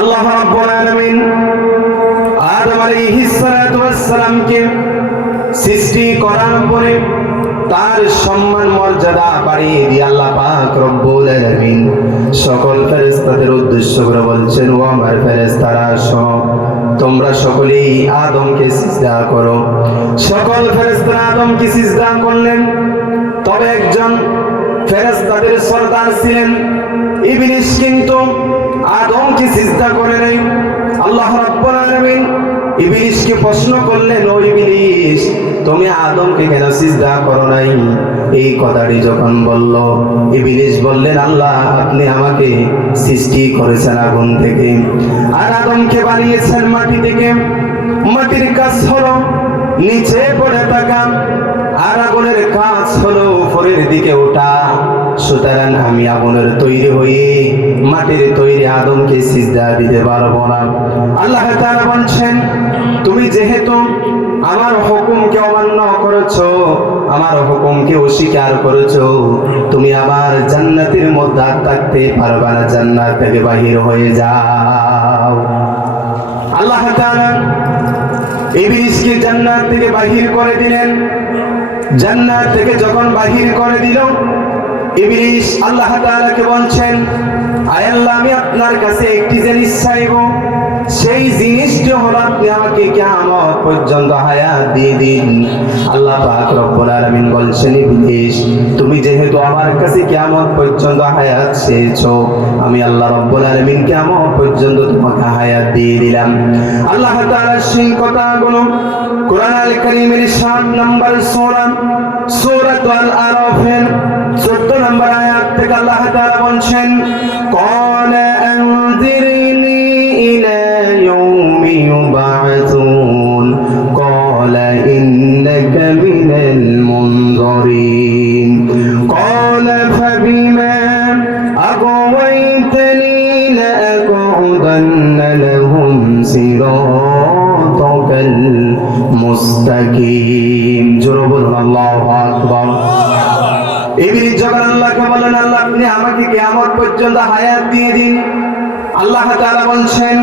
আল্লাহ রাব্বুল আলামিন আদম আলাইহিস সালাতু ওয়াস সালামকে সৃষ্টি করার পরে তার সম্মান মর্যাদা বাড়িয়ে দিয়ে আল্লাহ পাক রব্বুল আলামিন সকল ফেরেশতাদের উদ্দেশ্য করে বলছেন, ও আমার ফেরেশতারা শোনো, তোমরা সকলেই আদমকে সিজদা করো। সকল ফেরেশতারা আদমকে সিজদা করলেন। তবে একজন ফেরেশতাদের সরদার ছিলেন ইবলিস, কিন্তু আদমকে সিজদা করে নাই। আল্লাহ রাব্বুল আলামিন ইবলিসকে প্রশ্ন করলেন, ও ইবলিস, তুমি আদমকে কেন সিজদা করো নাই? এই কথাটি যখন বলল, ইবলিস বললেন, আল্লাহ আপনি আমাকে সৃষ্টি করেছেন আগুন থেকে, আর আদমকে বানিয়েছেন মাটি থেকে। মাটির কাজ হলো নিচে পড়ে থাকা, আর আগুনের কাজ হলো উপরের দিকে ওঠা। সুতরাং আমি আগুনের তৈরি হয়ে মাটির তৈরি আদমকে সিজদা দিতে পারবো না। আল্লাহ তাআলা বলছেন, তুমি যেহেতু আমার হুকুমকে অমান্য করেছো, আমার হুকুমকে অস্বীকার করেছো, তুমি আবার জান্নাতের মধ্যে থাকতে পারবে না, জান্নাত থেকে বাহির হয়ে যাও। আল্লাহ তাআলা ইবলিসকে জান্নাত থেকে বাহির করে দিলেন। জান্নাত থেকে যখন বাহির করে দিল, ইবলিস আল্লাহ তাআলাকে বলছেন, আয় আল্লাহ, আমি আপনার কাছে একটি জিনিস চাইব, সেই জিনিসটি হলো আপনি আমাকে কিয়ামত পর্যন্ত হায়াত দিয়ে দিন। আল্লাহ পাক রব্বুল আলামিন বলছেন, ইবলিস, তুমি যেহেতু আমার কাছে কিয়ামত পর্যন্ত হায়াত চেয়েছো, আমি আল্লাহ রব্বুল আলামিন কিয়ামত পর্যন্ত তোমাকে হায়াত দিয়ে দিলাম। আল্লাহ তাআলা সেই কথাগুলো কোরআন আল কারীমের 7 নম্বর সূরাতুল আরাফের 14 নম্বর আয়াত থেকে আল্লাহ তাআলা বলছেন, ক্বালা আনযিরনি ইলা ইয়াউমি ইউবআসুন ক্বালা ইন্নাকা মিনাল মুনযিরিন ক্বালা ফাবিমা আগাওয়াইতানি লাআকউদান্না লাহুম সিরাতাকাল মুস্তাকিম। জোরে বলুন আল্লাহু আকবার। ইবলিস যখন আল্লাহকে বলেন, আল্লাহ আপনি আমাকে কিয়ামত পর্যন্ত হায়াত দিয়ে দিন, আল্লাহ তাআলা বলছেন,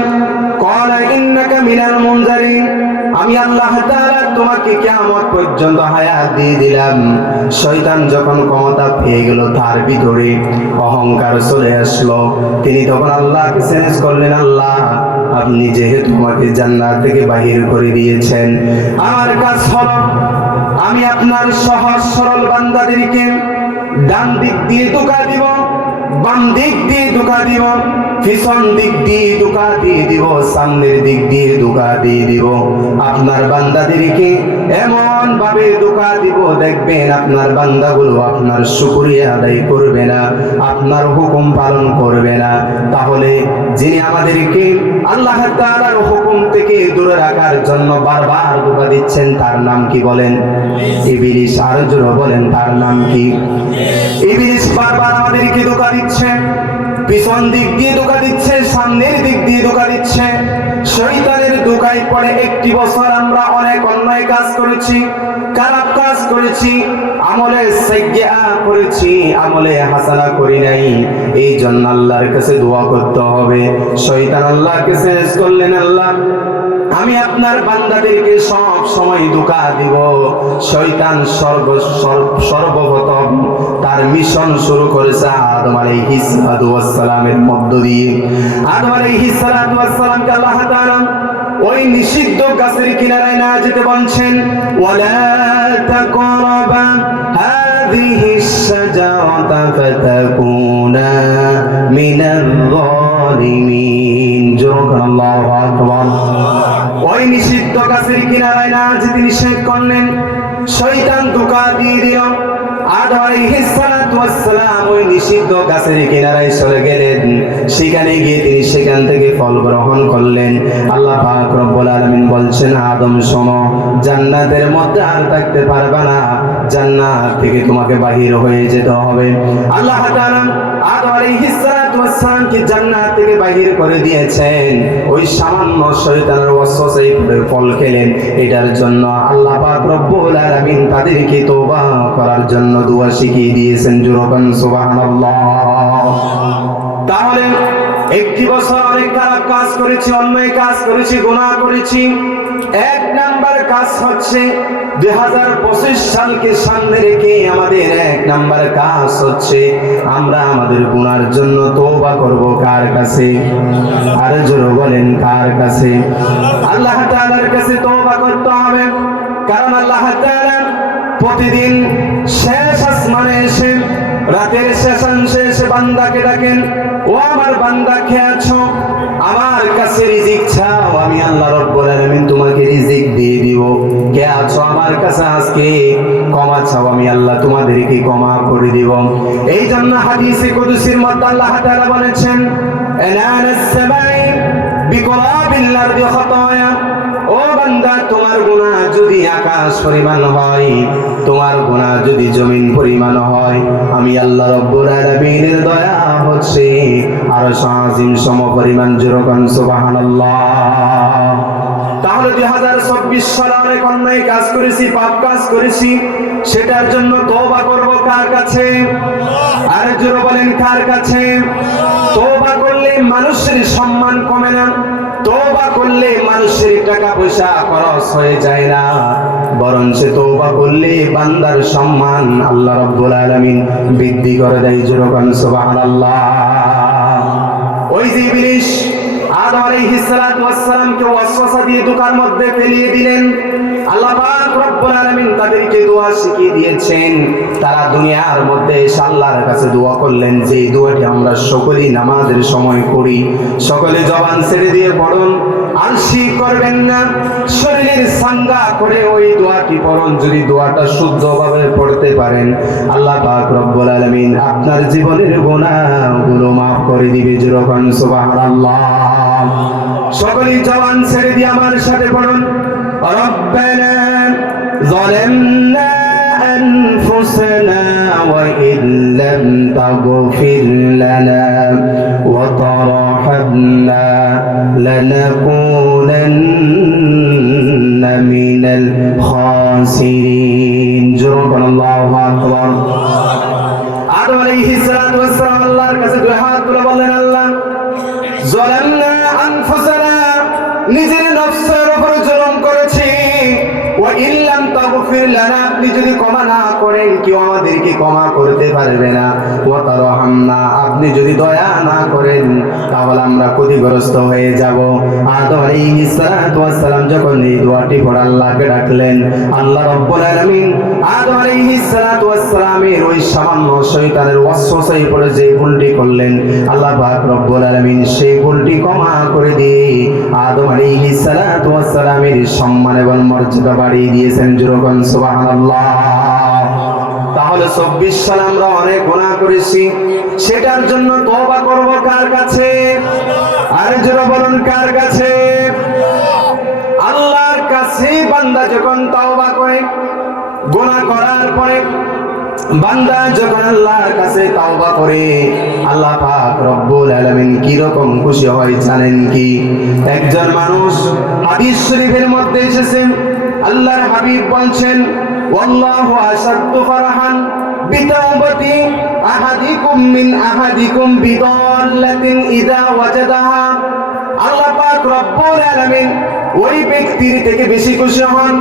ক্বালা ইন্নাকা মিনাল মুনযিরিন, আমি আল্লাহ তাআলা তোমাকে কিয়ামত পর্যন্ত হায়াত দিয়ে দিলাম। শয়তান যখন ক্ষমতা পেয়ে গেল, তার ভিতরে অহংকার চলে আসলো। তিনি তখন আল্লাহকে চ্যালেঞ্জ করলেন, আল্লাহ আপনি যেহেতু আমাকে জান্নাত থেকে বাহির করে দিয়েছেন, আমার কাজ হলো আমি আপনার সহজ সরল বান্দাদেরকে ডান দিক দিয়ে ধোঁকা দিব, বাম দিক দিয়ে ধোঁকা দিব, পিছন দিক দিয়ে ধোঁকা দিয়ে দিব, সামনের দিক দিয়ে ধোঁকা দিয়ে দিব। আপনার বান্দাদেরকে এমন ভাবে ধোঁকা দিব, দেখবেন আপনার বান্দাগুলো আপনার শুকরিয়া আদায় করবে না, আপনার হুকুম পালন করবে না। তাহলে যিনি আমাদেরকে আল্লাহ তাআলার হুকুম থেকে দূরে রাখার জন্য বারবার ধোঁকা দিচ্ছেন, তার নাম কি বলেন? ইবলিস। আর জোরে বলেন, তার নাম কি? ইবলিস বারবার আমাদেরকে ধোঁকা দিচ্ছে, পিছন দিক দিয়ে ধোঁকা দিচ্ছে, সামনের দিক দিয়ে ধোঁকা দিচ্ছে। শয়তানের ধোঁকায় পড়ে একটি বছর আমরা অনেক অন্যায় কাজ করেছি, খারাপ কাজ করেছি, আমলে সাইয়্যা করেছি, আমলে হাসানা করি নাই। এই জন্য আল্লাহর কাছে দোয়া করতে হবে। শয়তান আল্লাহকে চ্যালেঞ্জ করলেন, আল্লাহ আমি আপনার বান্দাদেরকে সব সময় ধোঁকা দিব। শয়তান সর্বপ্রথম তার মিশন শুরু করেছে আদম আলাইহিস সালামের মধ্য দিয়ে। আদম আলাইহিস সালামকে আল্লাহ তাআলা ওই নিষিদ্ধ গাছের কিনারায় না যেতে বলছেন, ওয়ালা তাকরাবা হাযিহিস শাজারাতা ফাতাকুনা মিনাল যালিমিন। জোরে আল্লাহু আকবার। ওই নিষিদ্ধ গাছের কিনারায় না যেতে নিষেধ করলেন। শয়তান ধোঁকা দিয়ে দিল। আদম আলাইহিস সালাম ওই নিষিদ্ধ গাছের কিনারায় চলে গেলেন। সেখানে গিয়ে তিনি সেখান থেকে ফল গ্রহণ করলেন। আল্লাহ পাক রব্বুল আলামিন বলছেন, আদম শোনো, জান্নাতের মধ্যে আর থাকতে পারবে না, জান্নাত থেকে তোমাকে বাহির হয়ে যেতে হবে। আল্লাহ তাআলা আদম আলাইহিস সালামকে জান্নাত থেকে বাহির করে দিয়েছেন। ওই সামান্য শয়তানের ওয়াসওয়াসায় ফল খেলেন। এটার জন্য আল্লাহ পাক রব্বুল আলামিন তাদেরকে তওবা করার জন্য দোয়া শিখিয়ে দিয়েছেন। জোরে সুবহানাল্লাহ। তাহলে একটি বছর অনেক খারাপ কাজ করেছি, অন্যায় কাজ করেছি, গুনাহ করেছি। এক নাম্বার কাজ হচ্ছে 2025 সালকে সামনে রেখে আমাদের এক নাম্বার কাজ হচ্ছে আমরা আমাদের গুনার জন্য তওবা করব। কার কাছে? আর জোরে বলেন কার কাছে? আল্লাহ তাআলার কাছে তওবা করতে হবে। কারণ আল্লাহ তাআলা প্রতিদিন শেষ আসমানে এসে রাতের শেষাংশে এসে বান্দাকে ডাকেন, ও আমার বান্দা কে আছো? আমার কাছে রিজিক চাও, আমি আল্লাহ রাব্বুল আলামিন তোমাকে রিজিক দিয়ে দিব। কে আছো আমার কাছে আজকে ক্ষমা চাও, আমি আল্লাহ তোমাদেরকে ক্ষমা করে দিব। এই জন্য হাদিসে কুদসির মধ্যে আল্লাহ তাআলা বলেছেন, আনানাস সামাই বিকরাবিল আরদি খাতায়া, ও বান্দা তোমার গুনাহ যদি আকাশ পরিমাণ হয়, তোমার গুনাহ যদি জমিন পরিমাণ হয়, আমি আল্লাহ রাব্বুল আলামিনের দয়া হচ্ছে আরশ আজিম সম পরিমাণ। যেরকম সুবহানাল্লাহ। তাহলে 2024 সালে অনেক অন্যায় কাজ করেছি, পাপ কাজ করেছি, সেটার জন্য তওবা করব কার কাছে? আর জোরে বলেন কার কাছে? তওবা করলে মানুষের সম্মান কমে না, তওবা করলে মানুষের টাকা পয়সা খরচ হয়ে যায় না, বরং সে তওবা করলে বান্দার সম্মান আল্লাহ রাব্বুল আলামিন বৃদ্ধি করে দেয়। যেরকম সুবহানাল্লাহ। ওই যে ইবলিস আদম আলাইহিস সালাতু ওয়াস সালামকে ওয়াসওয়াসা দিয়ে দোকার মধ্যে ফেলিয়ে দিলেন, আল্লাহ পাক রব্বুল আলামিন তাদেরকে দোয়া শিখিয়ে দিয়েছেন। তারা দুনিয়ার মধ্যে আল্লাহর কাছে দোয়া করলেন, যে দোয়াটি আমরা সকলেই নামাজের সময় করি। সকলে জবান ছেড়ে দিয়ে পড়ুন, আলসি করবেন না, শরীরের সাঙ্গা করে ওই দোয়াটি পড়ুন। যদি দোয়াটা শুদ্ধভাবে পড়তে পারেন, আল্লাহ পাক রব্বুল আলামিন আপনার জীবনের গুনাহগুলো মাফ করে দিবে। যেরকম সুবহানাল্লাহ। সকলেই জবান ছেড়ে দিয়ে আমার সাথে পড়ুন, রব্বানা যালামনা আনফুসানা ওয়া ইল্লাম তাগফির লানা ওয়া তারহামনা লানাকুনান্না মিনাল খাসিরিন। যেরকম আল্লাহু আকবার। আদম আলাইহিস সালাতু ওয়াস সালাম আল্লাহর কাছে দুই হাত তুলে বললেন, আল্লাহ যালামনা আনফুসানা, নিজের নফসের উপর জুলুম করেছি, ওয়া ইল্লাম তাগফির লানা, আপনি যদি ক্ষমা না করেন কেউ আমাদেরকে ক্ষমা করতে পারবে না, ওয়া তারহামনা, আপনি যদি দয়া না করেন তাহলে আমরা ক্ষতিগ্রস্ত হয়ে যাব। আদম আলাইহিস সালাতু ওয়াস সালাম যখন এই দোয়াটি পড়ে আল্লাহকে ডাকলেন, আল্লাহ রাব্বুল আলামিন আদম আলাইহিস সালাতু ওয়াস সালামের ওই সামান্য শয়তানের ওয়াসওয়াসায় পড়ে যে ভুলটি করলেন, আল্লাহ পাক রব্বুল আলামিন সেই ভুলটি ক্ষমা করে দিয়ে আদম আলাইহিস সালাতু ওয়াস সালামের সম্মান এবং মর্যাদা বাড়িয়ে দিয়েছেন। যেরকম সুবহানাল্লাহ। তাহলে 24 সালে আমরা অনেক গুনাহ করেছি, সেটার জন্য তওবা করব কার কাছে? আর জোরে বলুন কার কাছে? আল্লাহর কাছে। বান্দা যখন তওবা করে, গুনাহ করার পরে বান্দা যখন আল্লাহর কাছে তওবা করে, আল্লাহ পাক রব্বুল আলামিন কি রকম খুশি হয় জানেন কি? একজন মানুষ, হাদিস শরীফের মধ্যে এসেছে, আল্লাহর হাবিব বলছেন, ওয়াল্লাহু আশাদ্দু ফারহান বিতাওবাতি আহাদিকুম মিন আহাদিকুম বিদাল্লাতিন ইযা ওয়াজাদাহা। আল্লাহ পাক রব্বুল আলামিন ওই ব্যক্তির থেকে বেশি খুশি হন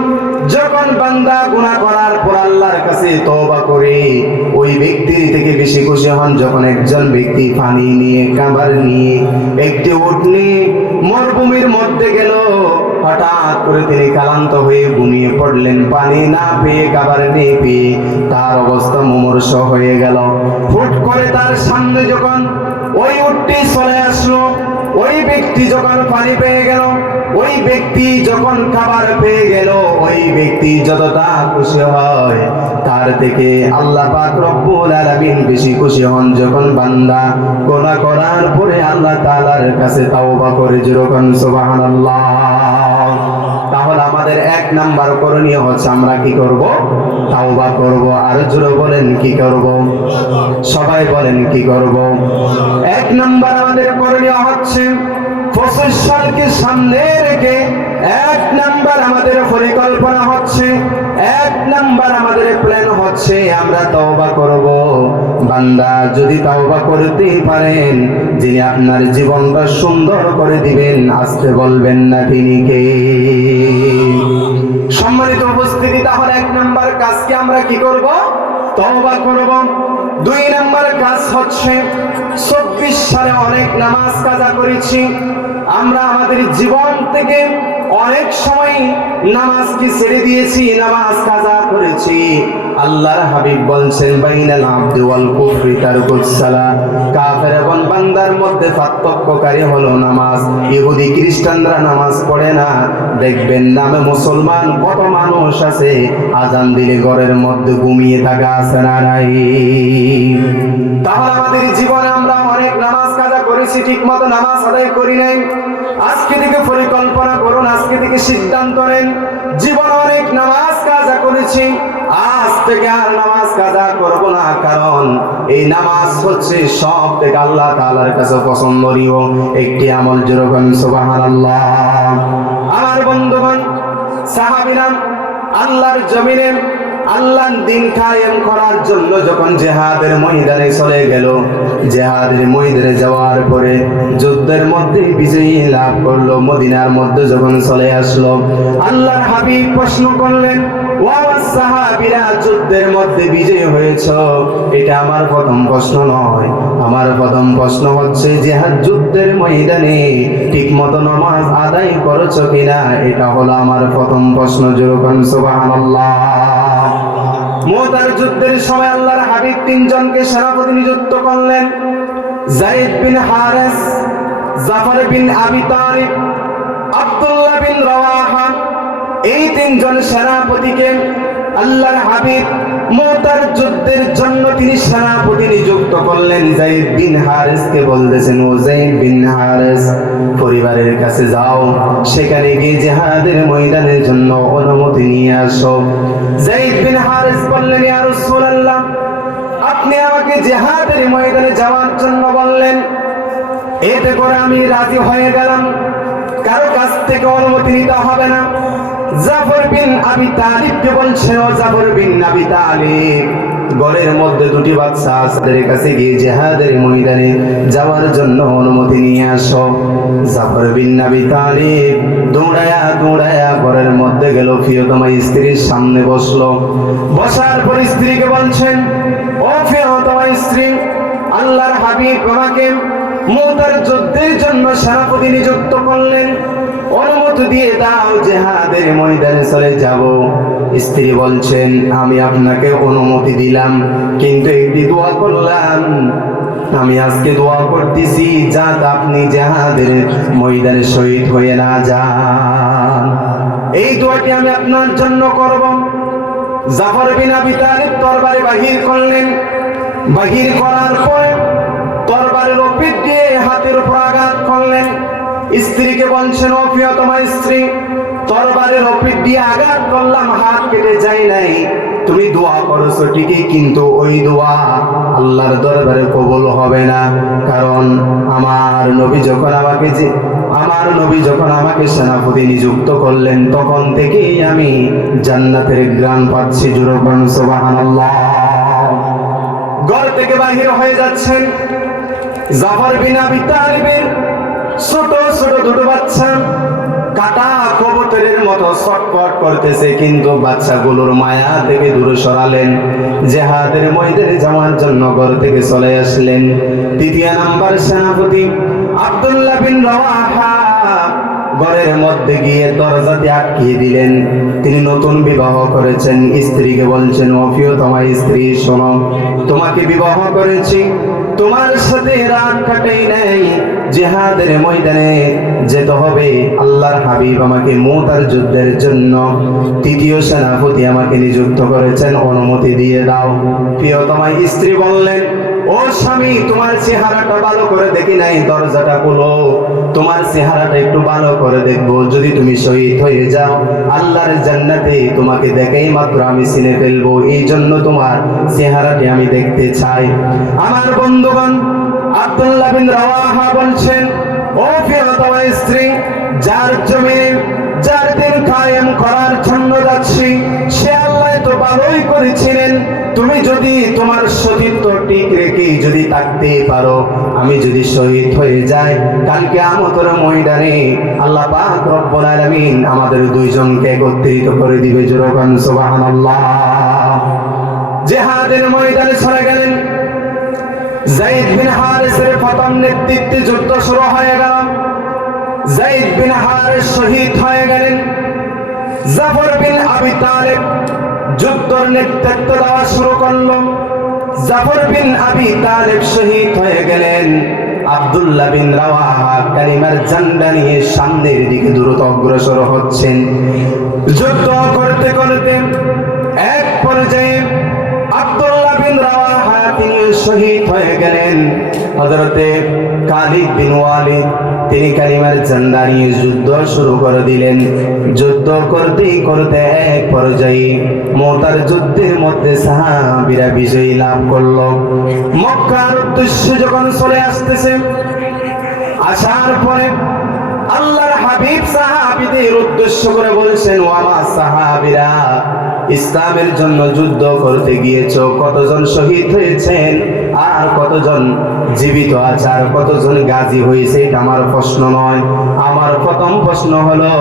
যখন বান্দা গুনাহ করার পর আল্লাহর কাছে তওবা করে। ওই ব্যক্তির থেকে বেশি খুশি হন যখন একজন ব্যক্তি পানি নিয়ে, খাবার নিয়ে, একটি উট নিয়ে মরুভূমির মধ্যে গেল, হঠাৎ করে তিনি ক্লান্ত হয়ে ঘুমিয়ে পড়লেন, পানি না পেয়ে, খাবার নেই পেয়ে তার অবস্থা মুমূর্ষ হয়ে গেল। হুট করে তার সামনে যখন ওই উটটি চলে আসলো, ওই ব্যক্তি যখন পানি পেয়ে গেল, ওই ব্যক্তি যখন খাবার পেয়ে গেল, ওই ব্যক্তি যতটা খুশি হয় তার থেকে আল্লাহ পাক রব্বুল আলামিন বেশি খুশি হন যখন বান্দা গুনাহ করার পরে আল্লাহ তাআলার কাছে তওবা করে। যেরকম সুবহানাল্লাহ। তাহলে আমাদের এক নাম্বার করণীয় হচ্ছে আমরা কি করব? তওবা করব। আর জোরে বলেন কি করব? সবাই বলেন কি করব? এক নাম্বার আমাদের করণীয় হচ্ছে 25 সালকে সামনে রেখে এক নাম্বার আমাদের পরিকল্পনা হচ্ছে, এক নাম্বার আমাদের প্ল্যান হচ্ছে হচ্ছে আমরা তওবা করব। বান্দা যদি তওবা করতে পারেন, যিনি আপনার জীবনটা সুন্দর করে দিবেন, আস্তে বলবেন না তিনি কে? সম্মানিত উপস্থিতি, তাহলে 1 নাম্বার কাজকে আমরা কি করব? তওবা করব। 2 নাম্বার কাজ হচ্ছে 24 সালে অনেক নামাজ কাজা করেছি আমরা, আমাদের জীবন থেকে অনেক সময় নামাজকে ছেড়ে দিয়েছি, নামাজ কাজা করেছি। আল্লাহর হাবিব বলছেন বাইনাল আবদি ওয়াল কুফরি তারকুস সালাহ, কাফের এবং বান্দার মধ্যে পার্থক্যকারী হলো নামাজ। ইহুদি খ্রিস্টানরা নামাজ পড়ে না, দেখবেন নামে মুসলমান কত মানুষ আছে আজান দিলে ঘরের মধ্যে ঘুমিয়ে থাকা আছে না নাই? তাহলে আমাদের জীবনে আমরা অনেক নামাজ কাজা করেছি, ঠিক মতো নামাজ আদায় করি নাই। আজকে থেকে পরিকল্পনা করুন, আজকে থেকে সিদ্ধান্ত নেন, জীবন অনেক নামাজ কাজা করেছি, আজ থেকে আর নামাজ কাজা করব না। কারণ এই নামাজ হচ্ছে সব থেকে আল্লাহ তাআলার কাছে পছন্দনীয় একটি আমল। যেরকম সুবহানাল্লাহ। আমার বন্ধুগণ, সাহাবীরা আল্লাহর জমিনে আল্লাহর দ্বীন কায়েম করার জন্য যখন জিহাদের ময়দানে চলে গেল, জিহাদের ময়দানে যাওয়ার পরে যুদ্ধের মধ্যে বিজয়ী লাভ করলো, মদিনার মধ্যে যখন চলে আসলো, আল্লাহর হাবিব প্রশ্ন করলেন, ও সাহাবীরা, যুদ্ধের মধ্যে বিজয়ী হয়েছ, এটা আমার প্রথম প্রশ্ন নয়। আমার প্রথম প্রশ্ন হচ্ছে জিহাদ যুদ্ধের ময়দানে ঠিকমতো নামাজ আদায় করেছো কিনা, এটা হলো আমার প্রথম প্রশ্ন। যেরকম সুবহানাল্লাহ। মুতার যুদ্ধের সময় আল্লাহর হাবিব 3 জনকে সেনাপতি নিযুক্ত করলেন, যায়েদ বিন হারেস, জাফর বিন আবি তালিব, আব্দুল্লাহ বিন রাওয়াহা। এই 3 জন সেনাপতিকে আল্লাহর হাবিব মুতার যুদ্ধের জন্য তিনি সেনাপতি নিযুক্ত করলেন। যায়েদ বিন হারেসকে বলতেছেন, ও যায়েদ বিন হারেস, পরিবারের কাছে যাও, সেখানে গিয়ে জিহাদের ময়দানের জন্য অনুমতি নিয়ে আসো। যায়েদ বিন হারেস বললেন, ইয়া রাসূলুল্লাহ, আপনি আমাকে জিহাদের ময়দানে যাওয়ার জন্য বললেন, এতে করে আমি রাজি হয়ে গেলাম, কারো কাছ থেকে অনুমতি নিতে হবে না। জাফর বিন আবি তালিবকে বলছে, ও জাফর বিন আবি তালিব, ঘরের মধ্যে 2টি বাচ্চা আছে, তাদের কাছে গিয়ে জিহাদের ময়দানে যাওয়ার জন্য অনুমতি নিয়ে আসো। জাফর বিন আবি তালিব দৌড়ায়া দৌড়ায়া ঘরের মধ্যে গেল, প্রিয়তমা স্ত্রীর সামনে বসলো। বসার পর স্ত্রীকে বলছেন, ও প্রিয়তমা স্ত্রী, আল্লাহর হাবিব আমাকে মুতার যুদ্ধের জন্য সেনাপতি নিযুক্ত করলেন, অনুমতি দিয়ে দাও, জিহাদের ময়দানে চলে যাব। স্ত্রী বলছেন, আমি আপনাকে অনুমতি দিলাম, কিন্তু একটি দোয়া করলাম, আমি আজকে দোয়া করতেছি যাতে আপনি জিহাদের ময়দানে শহীদ হয়ে না যান। এই দোয়াটি আমি আপনার জন্য করব। জাফর বিন আবি তালিব তরবারি বাহির করলেন। বাহির করার পর তরবারির পিঠ দিয়ে হাতের উপর আঘাত করলেন। স্ত্রীকে বলছেন, ও প্রিয়তমা স্ত্রী, তরবারির পিঠ দিয়ে আঘাত করলাম, হাত কেটে যায় নাই, তুমি দোয়া করেছো ঠিকই, কিন্তু ওই দোয়া আল্লাহর দরবারে কবুল হবে না। কারণ আমার নবী যখন আমাকে সেনাপতি নিযুক্ত করলেন, তখন থেকেই আমি জান্নাতের ঘ্রাণ পাচ্ছি। যেরকম সুবহানাল্লাহ। ঘর থেকে বাহির হয়ে যাচ্ছেন। জাফর বিন আবি তালিবের ছোট ছোট 2 বাচ্চা কাটা কবুতরের মতো ছটফট করতেছে, কিন্তু বাচ্চাগুলোর মায়া থেকে দূরে সরালেন, জিহাদের ময়দানে যাওয়ার জন্য ঘর থেকে চলে আসলেন। 3 নাম্বার সেনাপতি আব্দুল্লাহ বিন রাওয়াহা ঘরের মধ্যে গিয়ে দরজাতে আটকিয়ে দিলেন। তিনি নতুন বিবাহ করেছেন। স্ত্রীকে বলছেন, ও প্রিয়তমা স্ত্রী, শোনো, তোমাকে বিবাহ করেছি, তোমার সাথে রাত কাটাই নাই, জিহাদের ময়দানে যেতে হবে। আল্লাহর হাবিব আমাকে মুতার যুদ্ধের জন্য 3য় সেনাপতি আমাকে নিযুক্ত করেছেন, অনুমতি দিয়ে দাও। প্রিয়তমা স্ত্রী বললেন, ও স্বামী, তোমার চেহারাটা ভালো করে দেখি নাই, দরজাটা খুলো, তোমার চেহারাটা একটু ভালো করে দেখবো। যদি তুমি শহীদ হয়ে যাও, আল্লাহর জান্নাতে তোমাকে দেখেই মাত্র আমি চিনে ফেলবো, এই জন্য তোমার চেহারাটি আমি দেখতে চাই। আমার বন্ধুগণ, আব্দুল্লাহ বিন রাওয়াহা বলছেন, ও প্রিয়তমা স্ত্রী, যার জমিনে যার দিন কায়েম করার জন্য যাচ্ছি, সে আল্লাহ তো ভালোই করেছিলেন, তুমি যদি তোমার সতীত্ব ঠিক রেখে যদি থাকতে পারো, আমি যদি শহীদ হয়ে যাই, কালকে কিয়ামতের ময়দানে আল্লাহ পাক রব্বুল আলামিন আমাদের দুইজনকে একত্রিত করে দিবে। জোরে বলেন সুবহানাল্লাহ। জিহাদের ময়দানে চলে গেলেন। যায়েদ বিন হারিসের প্রথম নেতৃত্বে যুদ্ধ শুরু হয়ে গেল। যায়েদ বিন হারিস শহীদ হয়ে গেলেন। জাফর বিন আবি তালেব যুদ্ধের নেতৃত্ব দেওয়া শুরু করলো। জাফর বিন আবি তালেব শহীদ হয়ে গেলেন। আব্দুল্লাহ বিন রাওয়াহা কালিমার ঝান্ডা নিয়ে সামনের দিকে দ্রুত অগ্রসর হচ্ছেন। যুদ্ধ করতে করতে এক পর্যায়ে আব্দুল্লাহ বিন রাওয়াহা তিনি শহীদ হয়ে গেলেন। হযরতে খালিদ বিন ওয়ালিদ তিনি কালিমার ঝান্ডা নিয়ে যুদ্ধ শুরু করে দিলেন। যুদ্ধ করতে করতে এক পর্যায়ে মুতার যুদ্ধের মধ্যে সাহাবীরা বিজয় লাভ করলো। মক্কার উদ্দেশ্যে যখন চলে আসতেছে, আসার পরে আল্লাহর হাবিব সাহাবীদের উদ্দেশ্য করে বলছেন, ও আমার সাহাবীরা, ইসলামের জন্য যুদ্ধ করতে গিয়েছো, কতজন শহীদ হয়েছেন আর কতজন জীবিত আছে আর কতজন গাজী হয়েছে এটা আমার প্রশ্ন নয়। আমার প্রথম প্রশ্ন হলো,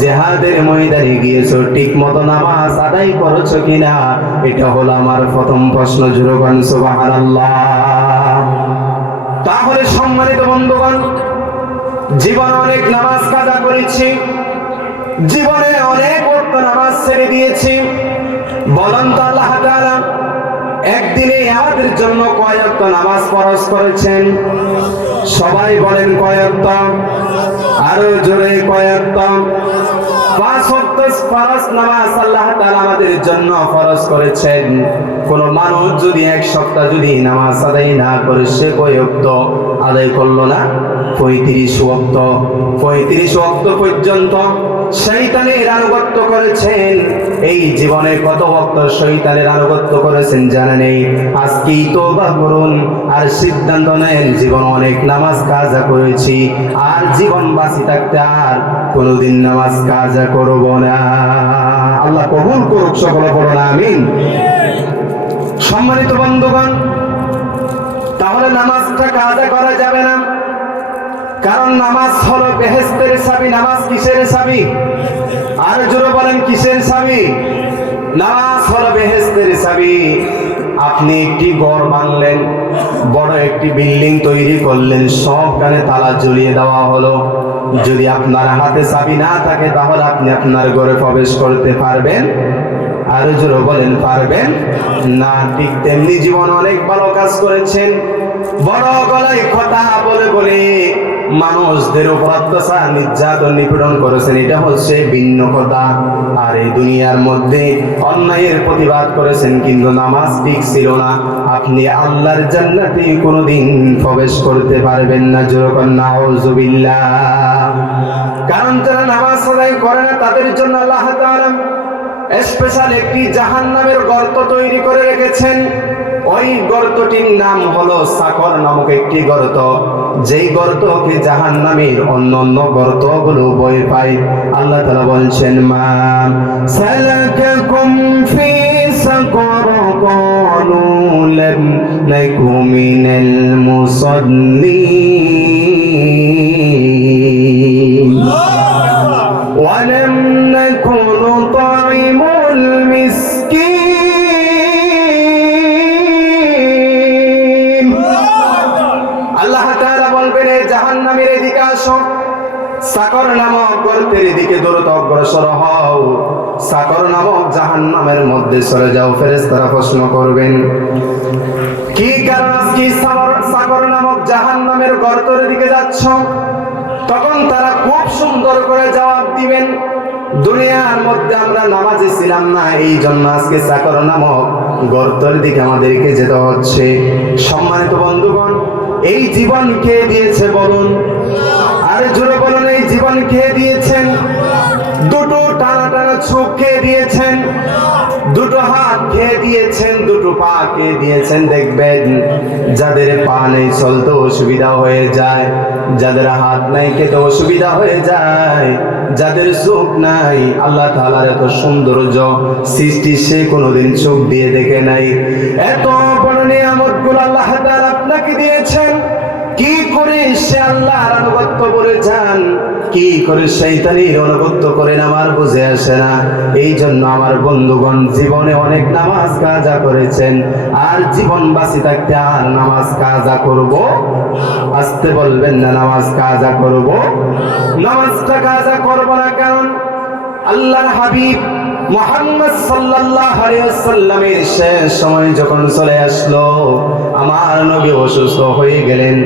জিহাদের ময়দানে গিয়েছো, ঠিক মতো নামাজ আদায় করেছো কিনা, এটা হলো আমার প্রথম প্রশ্ন। জোরে বলেন সুবহানাল্লাহ। তাহলে সম্মানিত বন্ধুগণ, জীবনে অনেক নামাজ কাজা করেছি, জীবনে অনেক ওয়াক্ত নামাজ ছেড়ে দিয়েছি। বলেন তো আল্লাহ তাআলা একদিনে আমাদের জন্য কয় ওয়াক্ত নামাজ ফরজ করেছেন? সবাই বলেন কয় ওয়াক্ত? আরো জোরে কয় ওয়াক্ত? 5 ওয়াক্ত ফরজ নামাজ আল্লাহ তাআলা আমাদের জন্য ফরজ করেছেন। কোন মানুষ যদি এক সপ্তাহ যদি নামাজ আদায় না করে, সে কয় ওয়াক্ত আদায় করলো না? 35 ওয়াক্ত। 35 ওয়াক্ত পর্যন্ত শয়তানের আনুগত্য করেছেন। এই জীবনে কত ওয়াক্ত শয়তানের আনুগত্য করেছেন জানা নেই। আজকেই তওবা করুন আর সিদ্ধান্ত নেন, জীবন অনেক নামাজ কাজা করেছি, আর জীবন বাঁচি থাকতে আর কোনোদিন নামাজ কাজা করব না। আল্লাহ কবুল করুক, সকলে বলুন আমিন। সম্মানিত বন্ধুগণ, তাহলে নামাজটা কাজা করা যাবে না, কারণ নামাজ হলো বেহেশতের চাবি। নামাজ কিসের চাবি? আর জোরে বলেন কিসের চাবি? নামাজ হলো বেহেশতের চাবি। আপনি একটি ঘর বানালেন, বড় একটি বিল্ডিং তৈরি করলেন, সবখানে তালা ঝুলিয়ে দেওয়া হলো। যদি আপনার হাতে চাবি না থাকে, তাহলে আপনি আপনার ঘরে প্রবেশ করতে পারবেন? আর জোরে বলেন পারবেন না। ঠিক তেমনি জীবন অনেক ভালো কাজ করেছেন, বড় গলায় কথা বলে বলে মানুষদের উপর অত্যাচার নির্যাতন নিপীড়ন করেছেন, এটা হচ্ছে ভিন্ন কথা। আর এই দুনিয়ার মধ্যে অন্যায়ের প্রতিবাদ করেছেন, কিন্তু নামাজ ঠিক ছিল না। আপনি আল্লাহর জান্নাতে কোনোদিন প্রবেশ করতে পারবেন না। জোরে বলেন নাউযুবিল্লাহ। কারণ যারা নামাজ আদায় করে না, তাদের জন্য আল্লাহ তাআলা স্পেশাল একটি জাহান্নামের গর্ত তৈরি করে রেখেছেন। ওই গর্তটির নাম হলো সাকর নামক একটি গর্ত, যেই গর্তকে জাহান্নামের অন্যান্য গর্তগুলো ভয় পায়। আল্লাহ তাআলা বলছেন, মা সালাকাকুম ফি সাকর ক্বালু লাম নাকু মিনাল মুসাল্লিন ওয়া লাম নাকু নুতঈমুল মিসকিন। আল্লাহ তাআলা বলবেন, এই জাহান্নামের এদিকে আসো, সাকর নামক গর্তের দিকে দ্রুত অগ্রসর হও, সাকর নামক জাহান্নামের মধ্যে চলে যাও। ফেরেশতারা প্রশ্ন করবেন, কি কারণ আজকে সাকর নামক জাহান্নামের গর্তের দিকে যাচ্ছ? তখন তারা খুব সুন্দর করে জবাব দিবেন, দুনিয়ার মধ্যে আমরা নামাজি ছিলাম না, এই জন্য আজকে সাকর নামক গর্তের দিকে আমাদেরকে যেতে হচ্ছে। সম্মানিত বন্ধুগণ, এই জীবন কে দিয়েছে বলুন? আর জোরে বলুন, এই জীবন কে দিয়েছেন? দুটো টানা টানা চোখ কে দিয়েছেন? দুটো হাত কে কে দিয়েছেন, দুটো পা কে দিয়েছেন, দেখবেন যাদের পা নেই চলতে অসুবিধা হয়ে যায়, যাদের হাত নাই খেতে অসুবিধা হয়ে যায়, যাদের চোখ নাই, আল্লাহ তাআলার এত সৌন্দর্য সৃষ্টি সে কোনোদিন চোখ দিয়ে দেখে নাই। এত বড় নিয়ামতগুলো আল্লাহ তাআলা আপনাকে দিয়েছেন, কি করে সে আল্লাহর আনুগত্য করে যান, কি করে শয়তানির আনুগত্য করেন আমার বুঝে আসে না। এই জন্য আমার বন্ধুগণ জীবনে অনেক নামাজ কাজা করেছেন, আর জীবন বাঁচি থাকতে আর নামাজ কাজা করব, আসতে বলবেন না, নামাজ কাজা করব। নামাজটা কাজা করব না, কারণ আল্লাহর হাবিব মুহাম্মদ সাল্লাল্লাহু আলাইহি ওয়াসাল্লামের শেষ সময় যখন চলে আসলো, আমার নবী অসুস্থ হয়ে গেলেন।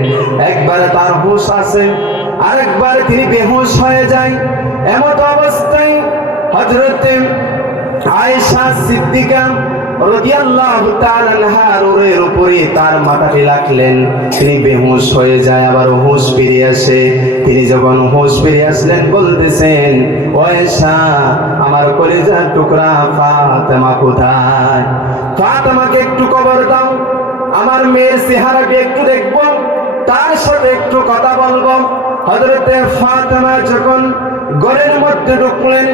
একবার তার হুঁশ আছে, আরেকবার তিনি বেহুশ হয়ে যায়। এমত অবস্থায় হযরত আয়েশা সিদ্দিকা রাদিয়াল্লাহু তাআলা আনহার উপরে তার মাথাটি রাখলেন, তিনি বেহুশ হয়ে যায়, আবার হুঁশ ফিরে আসে। তিনি যখন হুঁশ ফিরে আসলেন বলতেছেন, ও আয়েশা, আমার কলিজার টুকরা ফাতেমা কোথায়? ফাতেমাকে একটু কবর দাও, আমার মেয়ের চেহারাকে একটু দেখবো, তার সাথে একটু কথা বলবো। হযরতে ফাতেমা যখন ঘরের মধ্যে ঢুকলেন,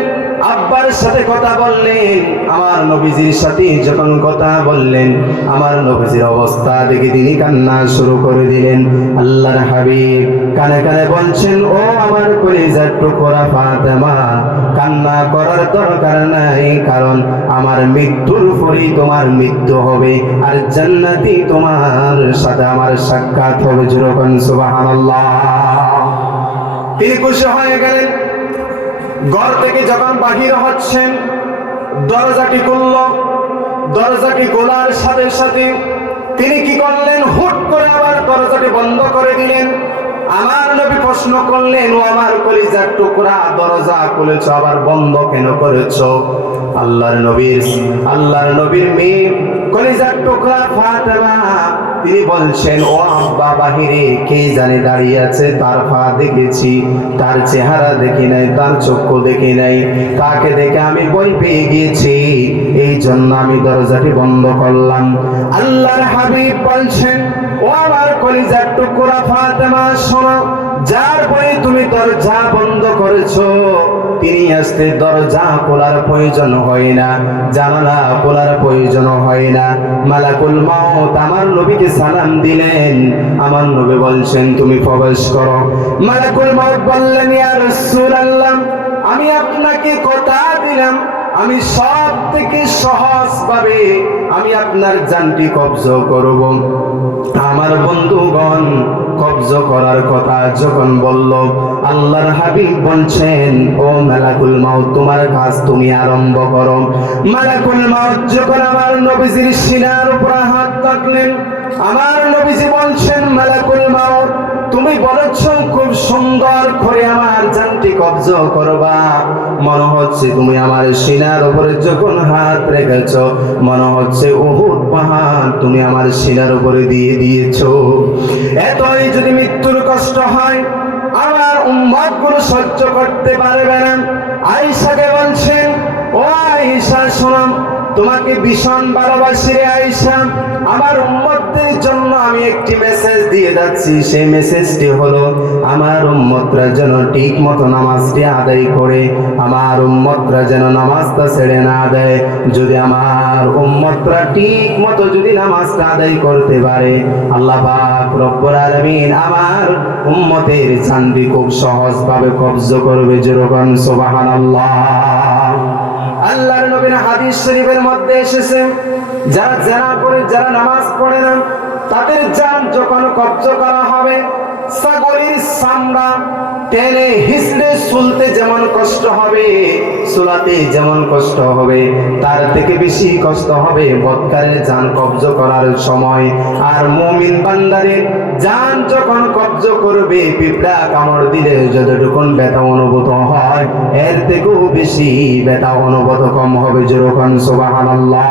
আব্বার সাথে কথা বললেন, আমার নবীজির সাথে যখন কথা বললেন, আমার নবীজির অবস্থা দেখে তিনি কান্না শুরু করে দিলেন। আল্লাহর হাবিব কানে কানে বলছেন, ও আমার কলিজার টুকরা ফাতেমা, কান্না করার দরকার নাই, কারণ আমার মৃত্যুর পরেই তোমার মৃত্যু হবে, আর জান্নাতি তোমার সাথে আমার সাক্ষাৎ হবে। যখন সুবহানাল্লাহ, তিনি খুশি হয়ে গেলেন। ঘর থেকে যখন বাহির হচ্ছেন, দরজাটি খুলল। দরজাটি খোলার সাথে সাথে তিনি কি করলেন, হুট করে আবার দরজাটি বন্ধ করে দিলেন। আমার নবী প্রশ্ন করলেন, ও আমার কলিজার টুকরা, দরজা খুলেছ আবার বন্ধ কেন করেছ? আল্লাহর নবীর মেয়ে কলিজার টুকরা ফাতেমা তিনি বলছেন, ও আব্বা, বাহিরে কে জানে দাঁড়িয়ে আছে, তার পা দেখেছি, তার চেহারা দেখি নাই, তার চক্ষু দেখি নাই, তাকে দেখে আমি ভয় পেয়ে গিয়েছি, এই জন্য আমি দরজাটি বন্ধ করলাম। আল্লাহর হাবিব বলছেন, ও আমার কলিজার টুকরা ফাতেমা, শোনো, যার ভয়ে তুমি দরজা বন্ধ করেছো, তিনি আসতে দরজা খোলার প্রয়োজন হয় না, জানালা খোলার প্রয়োজন হয় না। মালাকুল মউত আমার নবীকে সালাম দিলেন, আমার নবী বলছেন, তুমি প্রবেশ করো। মালাকুল মউত বললেন, ইয়া রাসূলুল্লাহ, আমি আপনাকে কথা দিলাম, আমি সব থেকে সহজ ভাবে আমি আপনার জানটি কবজ করব। আমার বন্ধুগণ, কবজ করার কথা যখন বলল, আল্লাহর হাবিব বলছেন, ও মালাকুল মউত, তোমার কাজ তুমি আরম্ভ করো। মালাকুল মউত যখন আমার নবীজির সিনার উপর হাত রাখলেন, আমার নবীজি বলছেন, মালাকুল মউত, তুমি বলেছো খুব সুন্দর করে আমার জানটি কবজ করবা, মনে হচ্ছে তুমি আমার সিনার উপরে যখন হাত রেখেছো, মনে হচ্ছে উহুদ পাহাড় তুমি আমার সিনার উপরে দিয়ে দিয়েছো। এতই যদি মৃত্যুর কষ্ট হয়, আমার উম্মত গুলো সহ্য করতে পারবে না। আয়েশাকে বলছেন, ও আয়েশা, শোনো, তোমাকে ভীষণ ভালোবাসি রে আয়েশা, আমার উম্মতদের জন্য আমি একটি মেসেজ দিয়ে যাচ্ছি। সেই মেসেজটি হলো, আমার উম্মতরা যেন ঠিক মতো নামাজটি আদায় করে, আমার উম্মতরা যেন নামাজটা ছেড়ে না দেয়। যদি আমার উম্মতরা ঠিক মতো যদি নামাজটা আদায় করতে পারে, আল্লাহ পাক রব্বুল আলামিন আমার উম্মতের জানটি খুব সহজভাবে কবজ করবে। যেরকম সুবহানাল্লাহ। আল্লাহর নবীর হাদিস শরীফের মধ্যে এসেছে, যারা জেনা করে, যারা নামাজ পড়ে না, তাদের জান যখন কবজ করা হবে, ছাগলের চামড়া টেনে হিসড়ে চুলতে যেমন কষ্ট হবে, চুলাতে যেমন কষ্ট হবে, তার থেকে বেশি কষ্ট হবে বদকারের জান কবজ করার সময়। আর মুমিন বান্দারের জান যখন কবজ করবে, পিঁপড়া কামড় দিলে যতটুকুন ব্যথা অনুভূত হয়, এর থেকেও বেশি ব্যথা অনুভূত কম হবে। যেরকম সুবহানাল্লাহ।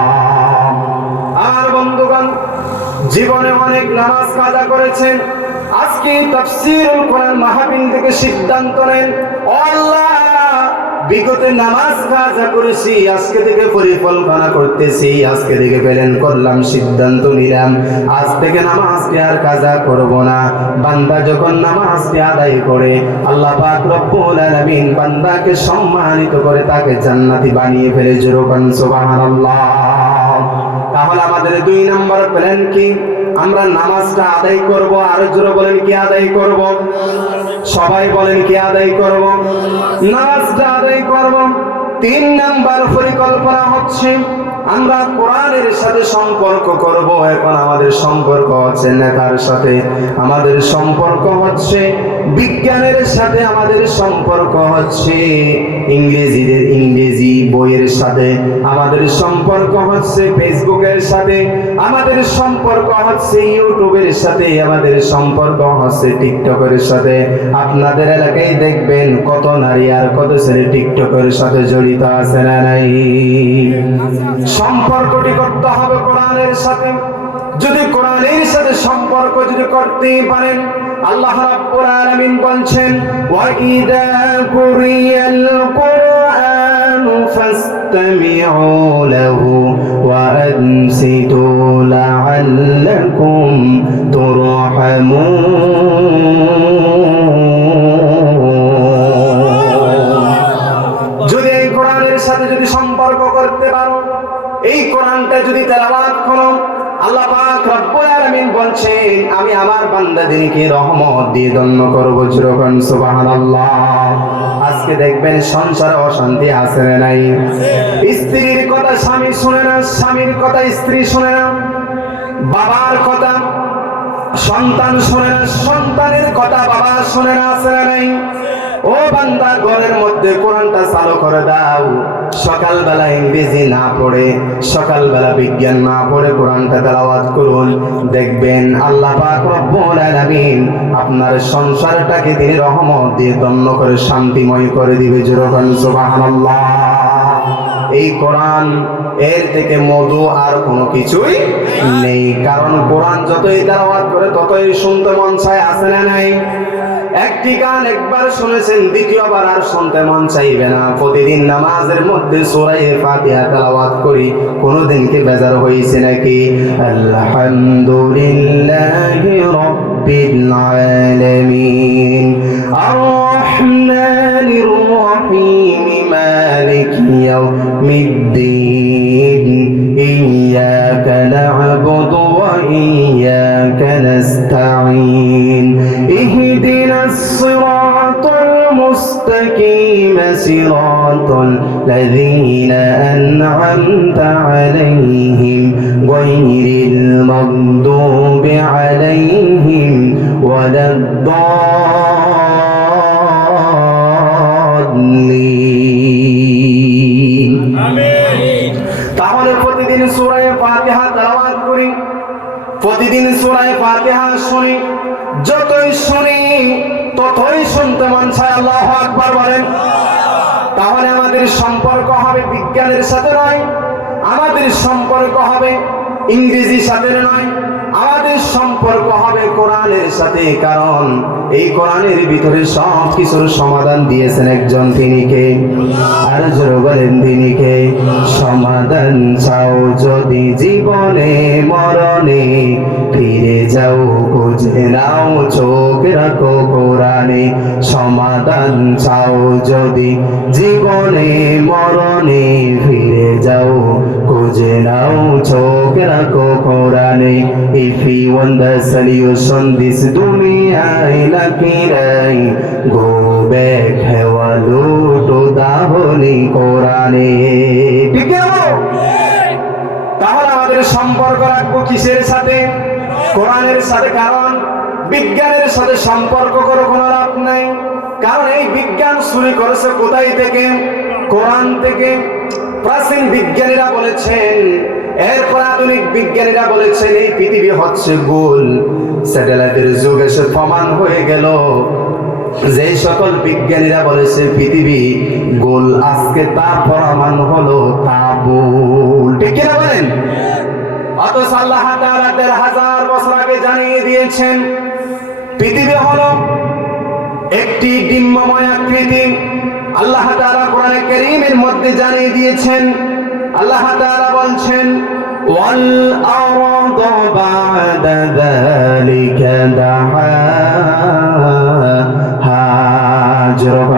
আমার বন্ধুগণ, জীবনে অনেক নামাজ কাজা করেছেন, আজকে তাফসীরুল কোরআন মাহফিল থেকে সিদ্ধান্ত নেন, ও আল্লাহ, বিগত নামাজ কাজা করেছি, আজকে থেকে পরিকল্পনা করতেছি, আজকে থেকে প্ল্যান করলাম, সিদ্ধান্ত নিলাম আজ থেকে নামাজকে আর কাজা করব না। বান্দা যখন নামাজকে আদায় করে আল্লাহ পাক রব্বুল আলামিন বান্দাকে সম্মানিত করে তাকে জান্নাতি বানিয়ে ফেলে। যেরকম সুবহানাল্লাহ। তাহলে আমাদের 2 নম্বর প্ল্যান কি? আমরা নামাজটা আদায় করব। আর জোরে বলেন কি আদায় করব? সবাই বলেন কি আদায় করব? নামাজটা আদায় করব। 3 নম্বর পরিকল্পনা হচ্ছে আমরা কোরআনের সাথে সম্পর্ক করব। এখন আমাদের সম্পর্ক হচ্ছে নেতার সাথে, আমাদের সম্পর্ক হচ্ছে বিজ্ঞানের সাথে, আমাদের সম্পর্ক হচ্ছে ইংরেজি বইয়ের সাথে, আমাদের সম্পর্ক হচ্ছে ফেসবুকের সাথে, আমাদের সম্পর্ক হচ্ছে ইউটিউবের সাথে, আমাদের সম্পর্ক হচ্ছে টিকটকের সাথে। আপনাদের এলাকায় দেখবেন কত নারী আর কত ছেলে টিকটকের সাথে জড়িত আছে না নাই? সম্পর্কটি করতে হবে কোরআনের সাথে। যদি কোরআনের সাথে সম্পর্ক যদি করতে পারেন, আল্লাহ রাব্বুল আলামিন বলছেন ওয়া ইযা কুরিয়াল কুরআনু ফাসতামিউ লাহু ওয়া আনসিতু লাআল্লাকুম তুরহামুন। যদি এই কোরআনের সাথে যদি সম্পর্ক করতে পারো, এই কোরআনটা যদি তেলাওয়াত করো, আল্লাহ পাক রব্বুল আলামিন বলছেন আমি আমার বান্দাদেরকে রহমত দিয়ে ধন্য করব। যেরকম সুবহানাল্লাহ। আজকে দেখবেন সংসারে অশান্তি আছে না নাই? স্ত্রীর কথা স্বামী শুনে না, স্বামীর কথা স্ত্রী শুনে না, বাবার কথা সন্তান শুনে না, সন্তানের কথা বাবা শুনে না, আছে না নাই? ও বান্দা, ঘরের মধ্যে কোরআনটা চালু করে দাও। সকালবেলা ইংরেজি না পড়ে, সকালবেলা বিজ্ঞান না পড়ে কোরআনটা তেলাওয়াত করুন। দেখবেন আল্লাহ পাক রব্বুল আলামিন আপনার সংসারটাকে তিনি রহমত দিয়ে ধন্য করে শান্তিময় করে দিবে। যেরকম সুবহানাল্লাহ। এই কোরআন এর থেকে মধু আর কোনো কিছুই নেই। কারণ কোরআন যতই তেলাওয়াত করে ততই শুনতে মন চায়, আছে না নাই? একটি গান একবার শুনেছেন, দ্বিতীয়বার আর শুনতে মন চাইবে না। প্রতিদিন নামাজের মধ্যে সূরা ফাতিহা তেলাওয়াত করি, কোনদিন কি বেজার হয়েছে নাকি? আলহামদুলিল্লাহি রাব্বিল আলামিন আর রহমানির রহিম মালিকি ইয়াউমিদ্দিন ইয়্যাকা না'বুদু ওয়া ইয়্যাকা নাস্তাঈন ইহদিনাস সিরাতাল মুস্তাকিম সিরাতাল লাযীনা আন'আমতা আলাইহিম গায়রিল মাগদুবি আলাইহিম ওয়ালাদ-দাল্লিন। আমিন। তাহলে প্রতিদিন সূরা ফাতিহা তেলাওয়াত করি, প্রতিদিন সূরা ফাতিহা শুনি। যতই শুনি ততই শুনতে মন চায়। আল্লাহু আকবার বলেন। তাহলে আমাদের সম্পর্ক হবে বিজ্ঞানের সাথে নয়, আমাদের সম্পর্ক হবে ইংরেজির সাথে নয়, আমাদের সম্পর্ক হবে কোরআনের সাথে। কারণ এই কোরআনের ভিতরে সব কিছুর সমাধান দিয়েছেন একজন, তিনি কে? আর জোরে বলেন তিনি কে? সমাধান চাও যদি জীবনে মরণে, ফিরে যাও খুঁজে নাও চোখ রাখো কোরআনে। সমাধান চাও যদি জীবনে মরণে, ফিরে যাও খুঁজে নাও চোখ রাখো কোরআনে। If you want the solution this dunya lucky rai, go back have a look to the holy Quran. ঠিক আছে? তাহলে আমাদের সম্পর্ক রাখবো কিসের সাথে? কোরআনের সাথে। কারণ বিজ্ঞানের সাথে সম্পর্ক করে কোনো লাভ নাই। কারণ এই বিজ্ঞান শুরু করেছে কোথায় থেকে? কোরআন থেকে। প্রাচীন বিজ্ঞানীরা বলেছেন, এরপর আধুনিক বিজ্ঞানীরা বলেছেন এই পৃথিবী হচ্ছে গোল। স্যাটেলাইটের যুগ এসে প্রমাণ হয়ে গেল। যে সকল বিজ্ঞানীরা বলেছে পৃথিবী গোল, আজকে তা প্রমাণ হলো তা ভুল। ঠিক কিনা বলেন? অথচ আল্লাহ তাআলা ১,৫০০ বছর আগে জানিয়ে দিয়েছেন পৃথিবী হলো একটি ডিম্বময় আকৃতি। আল্লাহ তাআলা কোরআনে মধ্যে জানিয়ে দিয়েছেন। আল্লাহ তাআলা বলছেন ওয়াল আরদ বা'দা যালিকা দাহাহা।